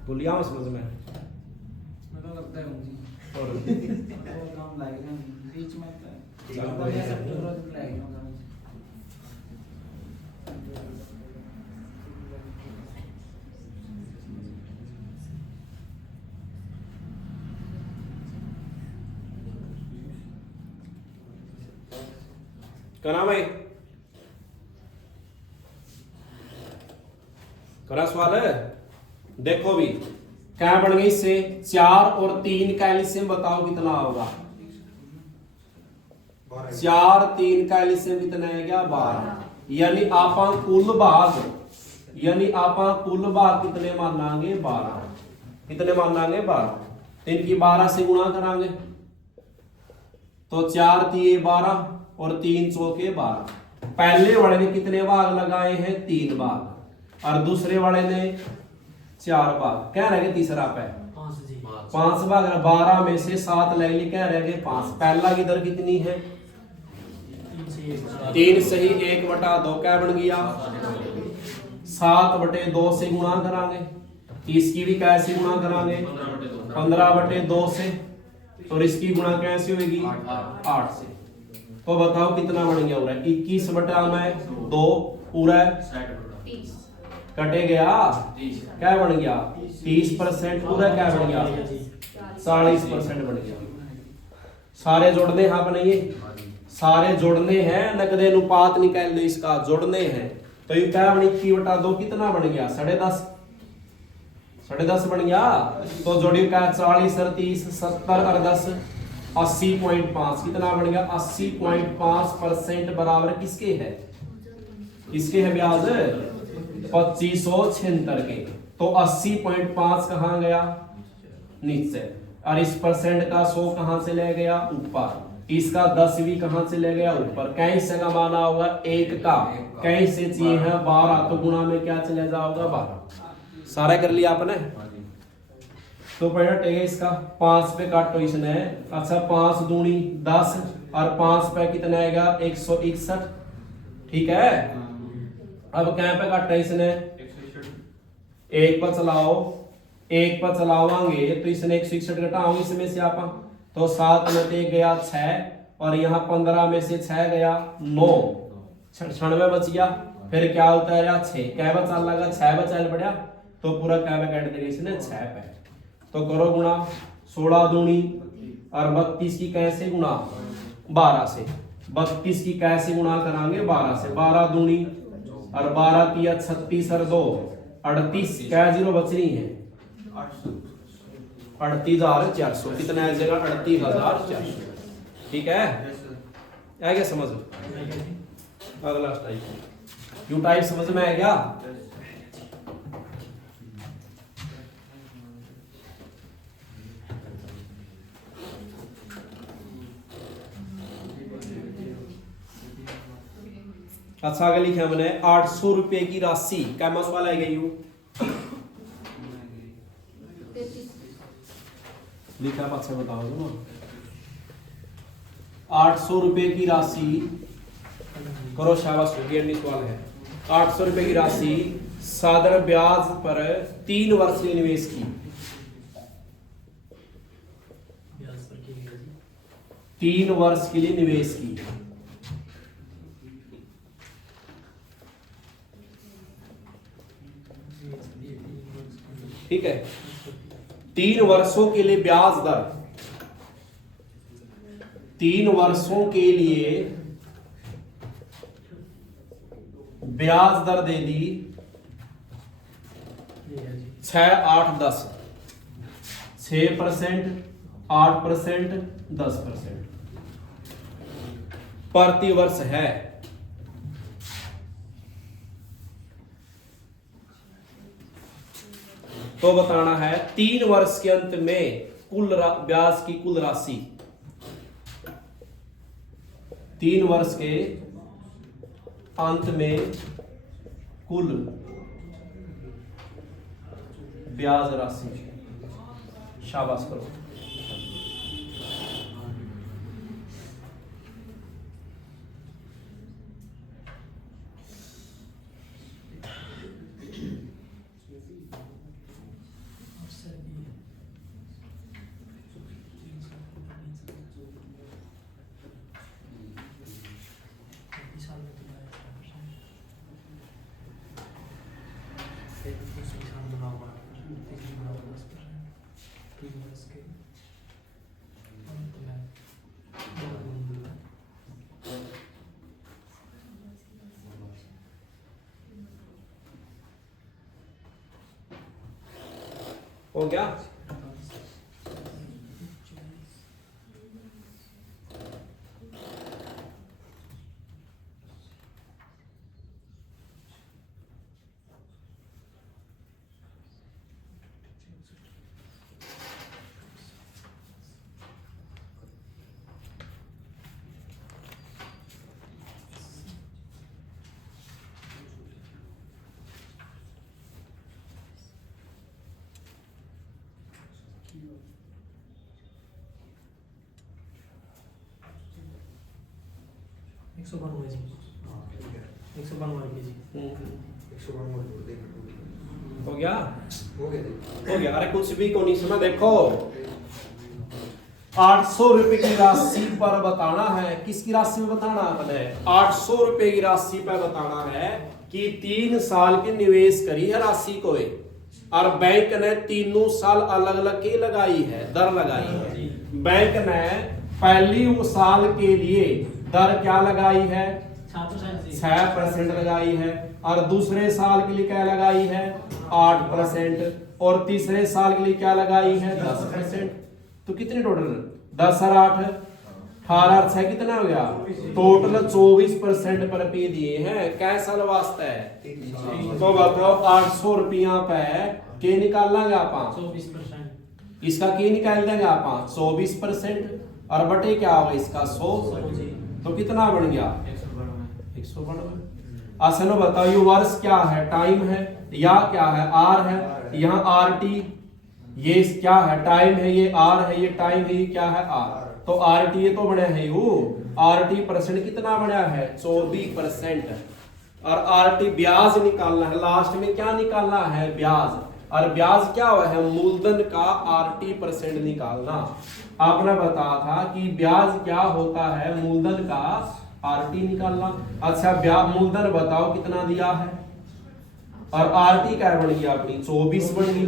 बोलिया समझ में तो लगता है मुझे और काम लगेगा बीच में करा भाई, करा सवाल है। देखो भी क्या बन गई इससे 4 और 3 का एलसीएम बताओ कितना होगा। 4 3 का एलसीएम कितना है क्या 12। यानी आपा कुल भाग कितने मानांगे 12। कितने मानांगे 12। तो इनकी 12 से गुणा करांगे तो 4 3 12 और 3 चौके 12। पहले वाले ने कितने भाग लगाए हैं 3 भाग और दूसरे वाले ने 4 भाग। क्या रह गए तीसरा पे 5 भाग। 12 में से 7 ले ली, क्या रह गए 5। पहला की दर कितनी है 3 सही 1/2 क्या बन गया 7/2 से गुणा करांगे। इसकी भी कैसे गुणा करांगे 15/2 से। और इसकी गुणा कैसे होगी 8 से। तो बताओ कितना बन गया पूरा 21/2 पूरा कटे गया क्या बन गया 30% पूरा क्या बन गया 40% बन गया। सारे जोड़ने हैं आप नहीं, सारे जोड़ने हैं। नकदे अनुपात निकाल लो इसका, जोड़ने हैं। तो ये क्या बनी 21/2 कितना बन गया 10.5 बन गया। तो जोड़ियो क्या 40 और 30 70 और 10 80.5 कितना बन गया 80.5% बराबर किसके है, किसके है ब्याज 2576 के। तो 80.5 कहां गया नीचे और इस परसेंट का 100 कहां से ले गया ऊपर। इसका 10 भी कहां से ले गया ऊपर। कहीं से का माना होगा 1 का, कहीं से चाहिए है 12 तो गुणा में क्या चले जाओगा 12। सारा कर लिया आपने। तो पहला टेगा इसका 5 पे काटो इसने। अच्छा 5 दूनी 10 और 5 पे कितना आएगा 161। ठीक है। अब क्या पे काटा इसने 1 पर चलाओ, 1 पर चलावांगे तो इसने 161 घटाओगे इसमें से आप। तो 7 में 1 गया 6 और यहाँ 15 में से 6 गया 9, 96 बच गया। फिर क्या होता है 6 क्या बचा लगा 6 बचा पड़ा। तो पूरा क्या काट देगा इसने 6 पे। तो करो गुणा 16 दूनी और 32 की कैसे गुणा 12 से। 32 की कैसे गुणा करांगे 12 से। 12 दूनी और 12 की 36 और 2 38 क्या जीरो बच रही है 38,400। कितना है जगह 38,400। ठीक है आ गया समझ। अगला टाइप यू टाइप समझ में आ गया। अच्छा आगे लिखा मैंने 800 रुपए की राशि क्या सवाल आएगा यू लिखा पास बताओ ना। 800 रुपए की राशि, करो शाबाश, हो गया सवाल है। 800 रुपए की राशि साधारण ब्याज पर 3 वर्ष के निवेश की, 3 वर्ष के लिए निवेश की। ठीक है, 3 वर्षों के लिए ब्याज दर, 3 वर्षों के लिए ब्याज दर दे दी 6, 8, 10, 6%, 8%, 10% प्रति वर्ष है। तो बताना है 3 वर्ष के अंत में कुल ब्याज की कुल राशि, 3 वर्ष के अंत में कुल ब्याज राशि। शाबाश करो। हो गया? हो गया? हो गया। अरे कुछ भी को नहीं सुना। देखो 800 रुपए की राशि पर बताना है, किसकी राशि में बताना है? 800 रुपए की राशि पर बताना है कि 3 साल के निवेश करी है राशि को, और बैंक ने 3 साल अलग अलग की लगाई है, दर लगाई है। बैंक ने पहली साल के लिए दर क्या लगाई है? 6% लगाई है, और दूसरे साल के लिए क्या लगाई है? 8%, और तीसरे साल के लिए क्या लगाई है? 10%। तो कितने टोटल? 10 और 8 18 और 6 कितना हो गया? टोटल 24% पर पे दिए हैं। कैसा वास्ता है? तो बताओ 800 रुपया पे के निकाल लेंगे आप? 24%। इसका के निकाल देंगे आप? 24%, और बटे क्या होगा इसका? 100। तो कितना बन गया? 192। आसनो बताओ ये वर्ष क्या है? टाइम है, या क्या है? आर है। यहाँ आर टी, ये क्या है? टाइम है, ये आर है, ये टाइम है, ये क्या है? आर। तो आर टी ये तो बना है यू, आर टी परसेंट कितना बना है? 24%। और आर टी ब्याज निकालना है, लास्ट में क्या निकालना है? ब्याज। और ब्याज क्या हुआ है? मूलधन का आर टी परसेंट निकालना। आपने बताया था कि ब्याज क्या होता है? मूलधन का आरटी निकालना। अच्छा ब्याज मूलधन बताओ कितना दिया है, और आरटी क्या बन गई अपनी? 24 बन गई,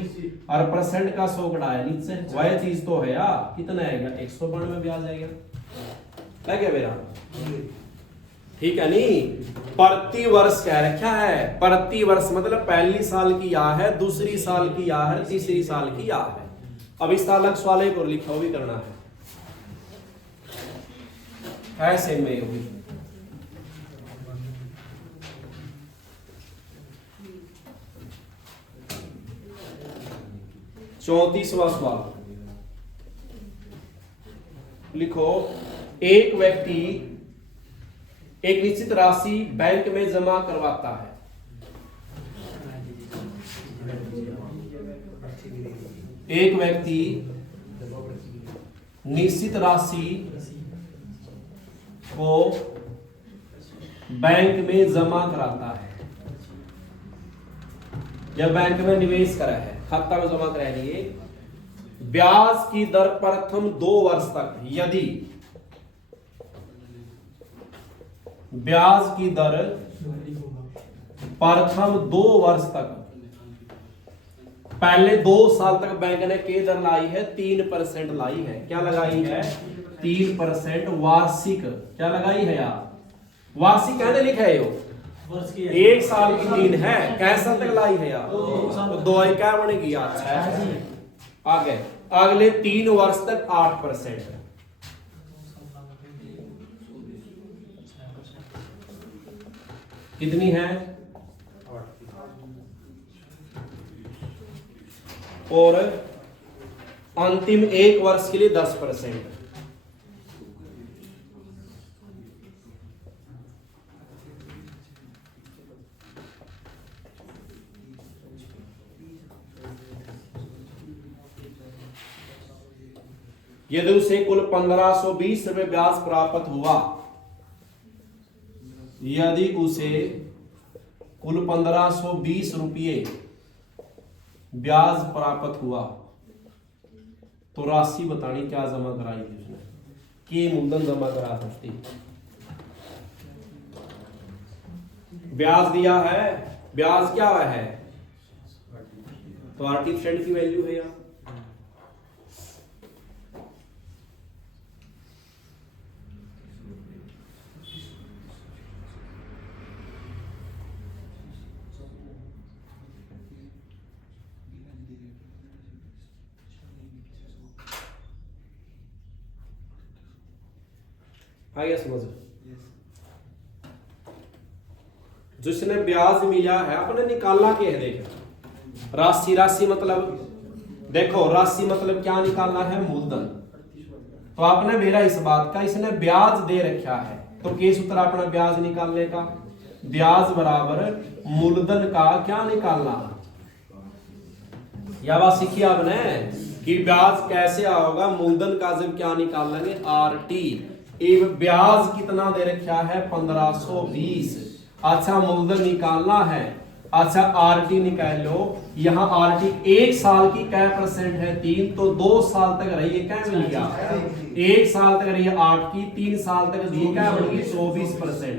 और परसेंट का 100 कटाया नीचे, वह चीज तो है यार। कितना आएगा? 192 ब्याज आएगा। क्या मेरा ठीक है नहीं? प्रति वर्ष कह रखा है, प्रति वर्ष मतलब पहली साल की या है, दूसरी साल की या है, तीसरी साल की या है। अब इस अलग सवाल एक और लिखा भी करना है ऐसे में हुई। चौंतीसवां सवाल लिखो। एक व्यक्ति एक निश्चित राशि बैंक में जमा करवाता है। एक व्यक्ति निश्चित राशि को बैंक में जमा कराता है या बैंक में निवेश करा है, खाता में जमा करा लिए, ब्याज की दर प्रथम 2 वर्ष तक, यदि ब्याज की दर प्रथम 2 वर्ष तक, पहले 2 साल तक बैंक ने के दर लाई है 3% लाई है, क्या लगाई है 3% वार्षिक, क्या लगाई है यार वार्षिक कहने लिखा है यो 1 साल की 3 है, कैसा तक लाई है यार तो 2 क्या बनेगी यार 6। आगे अगले 3 वर्ष तक 8%, कितनी है और अंतिम 1 वर्ष के लिए 10%। यदि उसे कुल 1520 रुपए ब्याज प्राप्त हुआ, यदि उसे कुल 1520 रुपये ब्याज प्राप्त हुआ तो राशि बतानी क्या जमा कराई थी उसने, के मूलधन जमा करा सकती, ब्याज दिया है, ब्याज क्या है तो 80% की वैल्यू है यार, आइए समझ। जिसने ब्याज मिला है अपने निकालना क्या है, देख राशि, राशि मतलब देखो राशि मतलब क्या निकालना है मूलधन, तो आपने मेरा इस बात का, इसने ब्याज दे रखा है तो केस सूत्र अपना ब्याज निकालने का, ब्याज बराबर मूलधन का क्या निकालना, या बात सीखी आपने कि ब्याज कैसे आओगा, मूलधन का जब क्या निकाल लेंगे RT, एक ब्याज कितना दे रखा है 1520, अच्छा मूलधन निकालना है, अच्छा RT निकाल लो, यहाँ RT 1 साल की क्या % है 3, तो 2 साल तक रही है क्या मिल गया 1 साल तक रही है 8 की, 3 साल तक दी क्या बन गई 24%,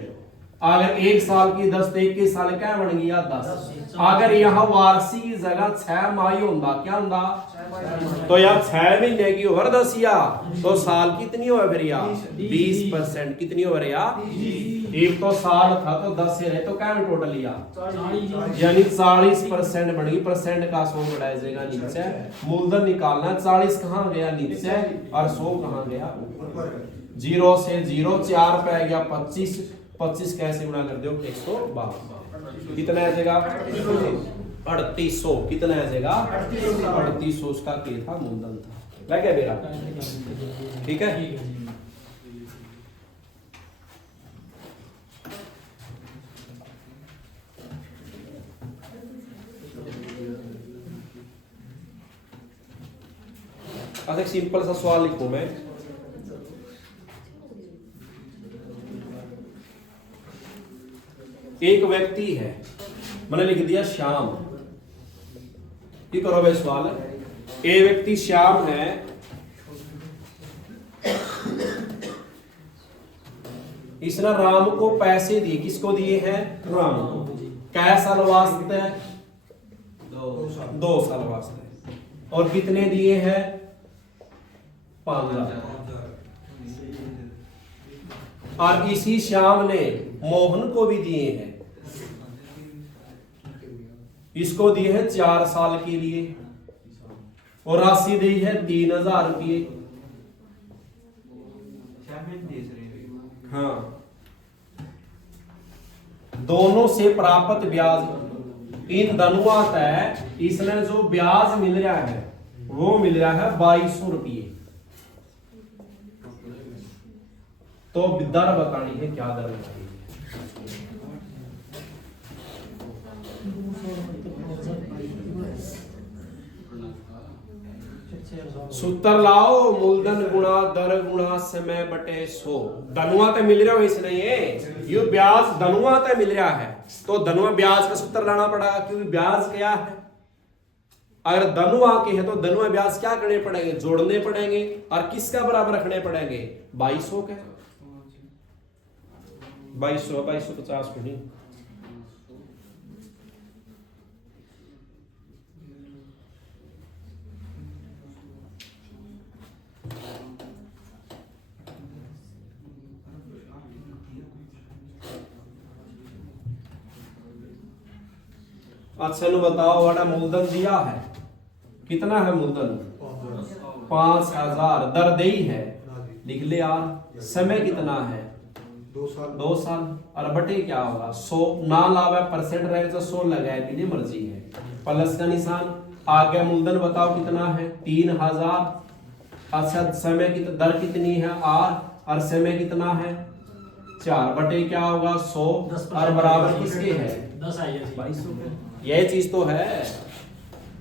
अगर 1 साल की 10 तो 21 साल क्या बन गया 10, अगर यहाँ वार्षिक की जगह 6 माही होगा क्या होगा तो यार 6 महीने की ओवर 10 या तो साल कितनी हो फिर यार 20%, कितनी ओवर यार एक तो साल था तो 10 से रहे तो क्या टोटल या यानी 40% बन गई, परसेंट का 100 बढ़ाया जाएगा नीचे, मूलधन निकालना 40 कहाँ गया नीचे और 100 कहाँ गया, 0 से 0 4 पे गया 25, 25 कैसे गुणा कर दो 112, कितना आ जाएगा 3800, कितना आ जाएगा 3800, उसका के था मूलधन था, लग गया मेरा, ठीक है। अच्छा एक सिंपल सा सवाल लिखूं मैं, एक व्यक्ति है, मैंने लिख दिया श्याम, ये करो भाई सवाल, एक व्यक्ति श्याम है, इसने राम को पैसे दिए, किसको दिए हैं राम को, क्या साल वास्ते 2 साल वास्ते, और कितने दिए हैं 5 लाख, और इसी श्याम ने मोहन को भी दिए हैं, इसको दिए हैं 4 साल के लिए और राशि दी है 3000 रुपये, हाँ दोनों से प्राप्त ब्याज इन दोनों तय इसने जो ब्याज मिल रहा है वो मिल रहा है 2200 रुपये, तो दर बतानी है, क्या दर बतानी है, सूत्र लाओ, मूलधन गुणा दर गुणा समय बटे 100। धनुआ तो मिल रहा हो इस नहीं है, ये ब्याज धनुआ तो मिल रहा है, तो धनुआ ब्याज का सूत्र लाना पड़ेगा, क्योंकि ब्याज क्या है। अगर धनुआ के है तो धनुआ ब्याज क्या करने पड़ेंगे, जोड़ने पड़ेंगे, और किसका बराबर रखने पड़ेंगे, 2200 के। 2250 को नहीं, अच्छा नु बताओ, वाला मूलधन दिया है, कितना है मूलधन, 5000, दर दे है, लिख ले यार। समय कितना है, 2 साल, और बटे क्या होगा 100, ना लावे परसेंट रहे तो 100 लगाए, बिना मर्जी है, प्लस का निशान। आगे मूलधन बताओ कितना है, 3000। अच्छा समय की दर कितनी है, R, और समय कितना है 4, बटे क्या होगा 100, और बराबर किसके है 2200। यह चीज तो है।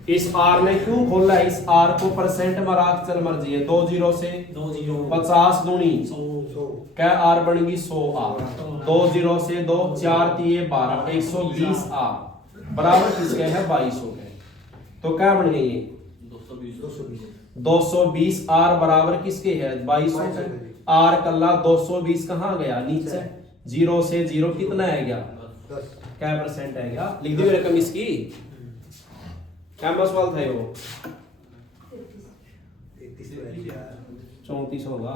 इस R ने क्यों खोला है, इस R को परसेंट में राख चल मर्जी है, 2 0 से 50 दूनी क्या R बनेगी 100R, 2 0 से 2, 4 3 12, 120R बराबर किसके है 2200 के। तो क्या बन गई 220R बराबर किसके है 2200 के। R कल्ला 220 कहाँ गया नीचे, 0 से 0 कितना है गया, क्या परसेंट है गया, लिख दी रकम इसकी, क्या सवाल था वो 34 होगा,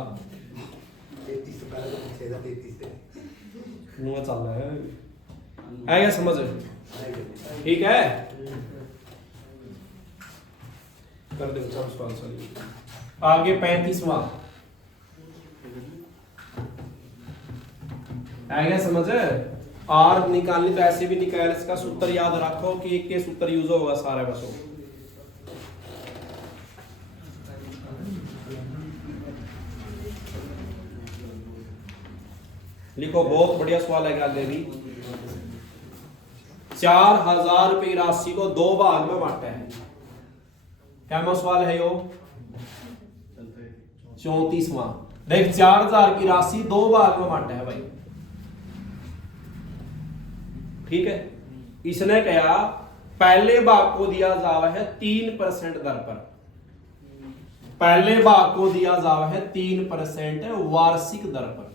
चल रहा है, आएगा समझ, ठीक है कर दे सवाल चलिए आगे। 35वां आएगा समझ। R निकालनी तो ऐसे भी निकाल, इसका सूत्र याद रखो कि एक के सूत्र यूज होगा सारा बसो। लिखो, बहुत बढ़िया सवाल है आगे भी। 4000 रुपये राशि को 2 भाग में बांटा है, क्या सवाल है यो 34वां। देख 4000 की राशि 2 भाग में बांटा है भाई, ठीक है। इसने कहा पहले भाग को दिया जावा है 3% दर पर, पहले भाग को दिया जावा है 3% वार्षिक दर पर,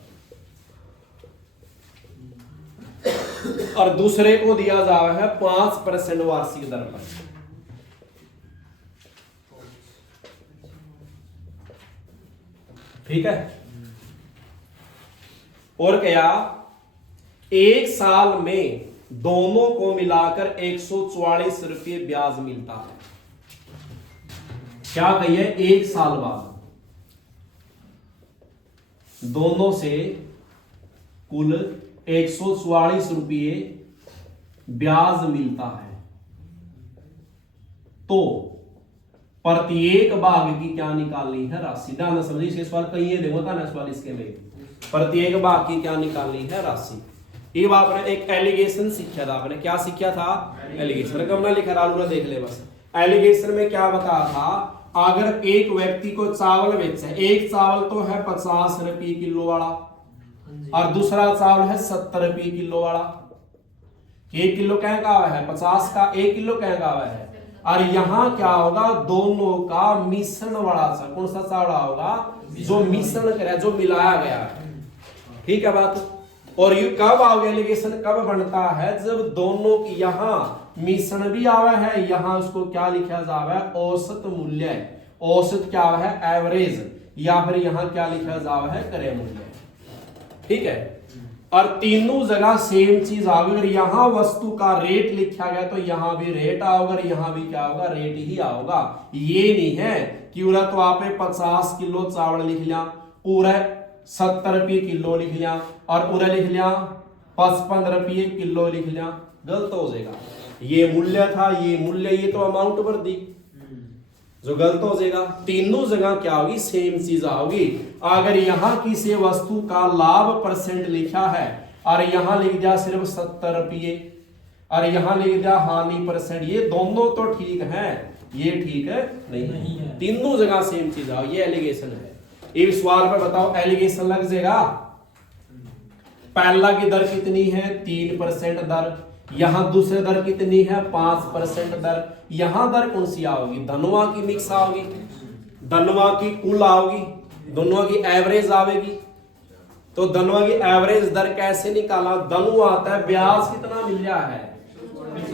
और दूसरे को दिया जावा है 5% वार्षिक दर पर। ठीक है। और क्या, 1 साल में दोनों को मिलाकर 144 रुपये ब्याज मिलता है। क्या कहिए, 1 साल बाद दोनों से कुल 144 रुपये ब्याज मिलता है, तो प्रत्येक भाग की क्या निकालनी है राशि। ध्यान समझिए, इसके सवाल कहीं देखो ना सवाल इसके में, प्रत्येक भाग की क्या निकालनी है राशि। ये आपने एक एलिगेशन सीखा था, आपने क्या सीखा था, एलिगेशन। रकम ना लिखा रालू देख ले बस। एलिगेशन में क्या बताया था, अगर एक व्यक्ति को चावल बेचा, एक चावल तो है 50 रुपये किलो वाला, और दूसरा चावल है 70 रुपये किलो वाला। 1 किलो क्या का है 50 का, 1 किलो क्या का है। और यहाँ क्या होगा, दोनों का मिश्रण वाला सा, कौन सा चावल होगा, जो मिश्रण करे, जो मिलाया गया है। ठीक है बात। और ये कब आओगे, एलिगेशन कब बनता है, जब दोनों की यहाँ मिश्रण भी आवा है, यहाँ उसको क्या लिखा जावा है, औसत मूल्य, औसत क्या है एवरेज, या फिर यहाँ क्या लिखा जावा है क्रय मूल्य। ठीक है। और तीनों जगह सेम चीज आओगी। अगर यहाँ वस्तु का रेट लिखा गया तो यहाँ भी रेट आओगा, यहाँ भी क्या होगा, रेट ही आओगा। ये नहीं है कि उरा तो आपने 50 किलो चावल लिख लिया, पूरा 70 रुपये किलो लिख लिया, और पूरा लिख लिया 55 रुपये किलो लिख लिया, गलत हो जाएगा। ये मूल्य था, ये मूल्य, ये तो अमाउंट पर दी, जो गलत हो जाएगा। तीनों जगह क्या होगी, सेम चीज आओगी। अगर यहाँ किसी वस्तु का लाभ परसेंट लिखा है और यहाँ लिख दिया सिर्फ 70 रुपये, और यहाँ लिख दिया हानि परसेंट, ये दोनों तो ठीक है, ये ठीक है नहीं नहीं है। तीनों जगह सेम चीज आओ, ये एलिगेशन है। एक सवाल पे बताओ एलिगेशन लग जाएगा। पहला की दर कितनी है 3% दर, यहां दूसरे दर कितनी है 5% दर। यहां दर कौन सी आओगी, धनवा की मिक्स आओगी, धनवा की कुल आओगी, दोनों की एवरेज आवेगी। तो धनवा की एवरेज दर कैसे निकाला, धनु आता है ब्याज कितना मिल रहा है,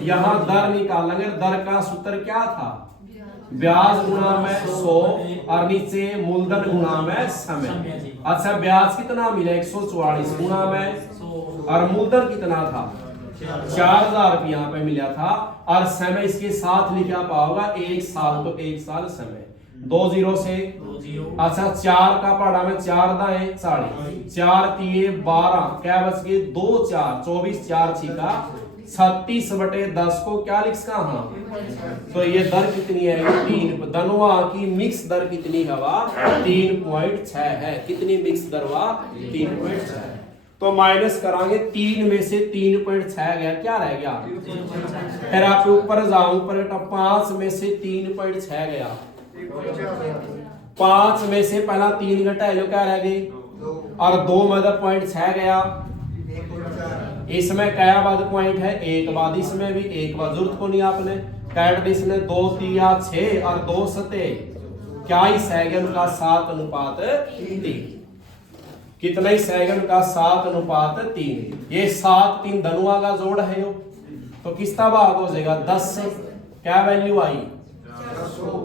यहां दर निकालेंगे। दर का सूत्र क्या था, ब्याज गुणा में 100 और नीचे मूलधन गुणा में समय। अच्छा ब्याज कितना मिला 144 गुणा में और मूलधन कितना था 4000 रुपये यहाँ पे मिला था और समय इसके साथ लिखा पाओगा 1 साल, तो 1 साल समय 2 जीरो से। अच्छा 4 का पढ़ा में 4 दाएं 40, 4 तिये 12, क्या बच गए 2 4 24, 4 छिका 36/10 को क्या लिख सका हाँ। तो ये दर कितनी है 3, धनवा की मिक्स दर कितनी हवा 3.6 है। कितनी मिक्स दर हुआ 3.6। तो माइनस करांगे 3 में से 3.6 गया, क्या रह गया, फिर आप ऊपर जाओ, ऊपर 5 में से 3.6 गया, 5 में से पहला 3 घटा लो, क्या रह गई और 2 में 0.6 गया। इसमें क्या बाद पॉइंट है, एक बाद, इसमें भी एक बाद, जरूरत को नहीं आपने कैट इसने 2 तिया 6 और 2 सते क्या ही सेकंड का 7:3, कितना ही सेकंड का 7:3। ये 7 3 धनुआ का जोड़ है यो, तो किसका भाग हो जाएगा 10 से, क्या वैल्यू आई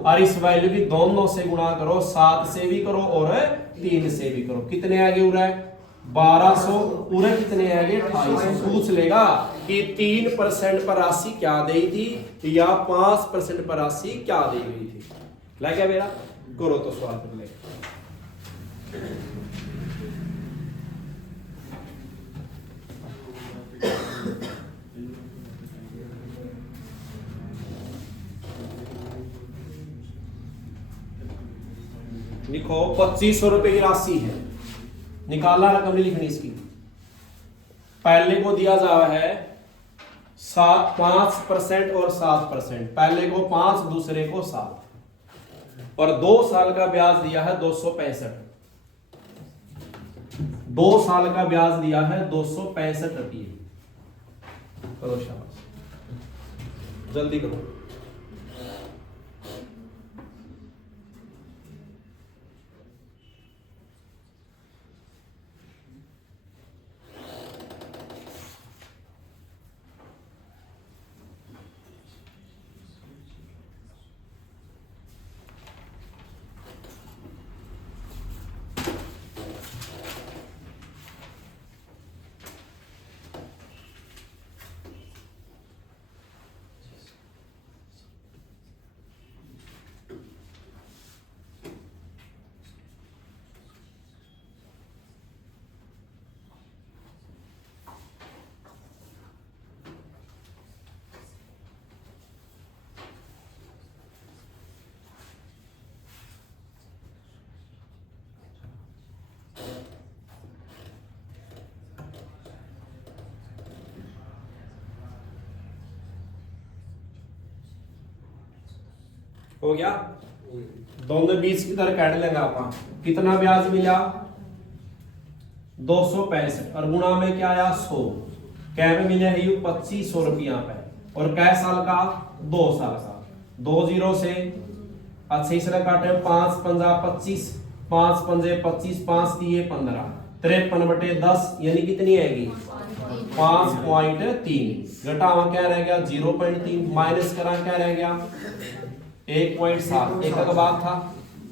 और इस वैल्यू की दोनों से गुणा करो, 7 से भी करो और 3 से भी करो। कितने आगे उड़ा है 1200, पूरे कितने आगे 2800। पूछ लेगा कि 3% पर राशि क्या दी थी या 5% पर राशि क्या दी गई थी। लग गया मेरा, करो तो सवाल कर ले। लिखो 2500 रुपए की राशि है, निकालना रकम नहीं लिखनी इसकी। पहले को दिया जा रहा है 5% और 7%, पहले को 5 दूसरे को 7 और 2 साल का ब्याज दिया है 265, 2 साल का ब्याज दिया है 265 रुपये। करो शाबाश, जल्दी करो। हो गया, दोनों बीच की तरह काट लेंगे आप। कितना ब्याज मिला 265 और गुणा में क्या आया 100, कै में मिले है 2500 रुपया पे और कै साल का 2 साल का। 2 जीरो से अच्छा इसने काटे 5 पंजा 25, 5 पंजे 25, 5 दिए 15, 53/10 यानी कितनी आएगी 5.3। घटावा क्या रह गया 0.3, माइनस करा क्या रह गया 1.7। एक का भाग था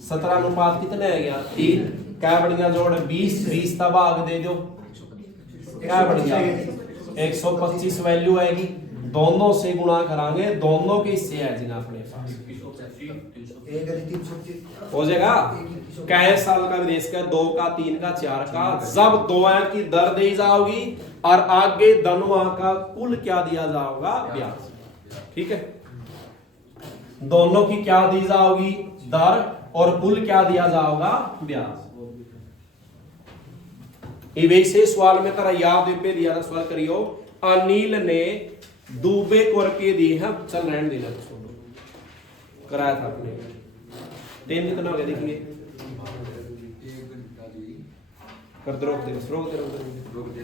17 अनुपात कितने आ गया 3, क्या बढ़िया जोड़ 20, 20 का भाग दे दो क्या बढ़िया 125 वैल्यू आएगी। दोनों से गुणा करांगे, दोनों के हिस्से है जिन अपने पास हो जाएगा। कै साल का विदेश का 2 का 3 का 4 का, जब 2 की दर दी जाओगी और आगे धनवा का कुल क्या दिया जाओगा ब्याज। ठीक है, दोनों की क्या दी जाओगी दर और कुल क्या दिया जाओगा ब्याज। वैसे सवाल में तरह याद पे दिया था, सवाल करियो अनिल ने दुबे को रुपये दिए हैं, चल रहने देना छोड़ो। कराया था आपने। 3 कितना हो गया देखिए, कर दो, रोक दे, बस रोक दे, रोक दे।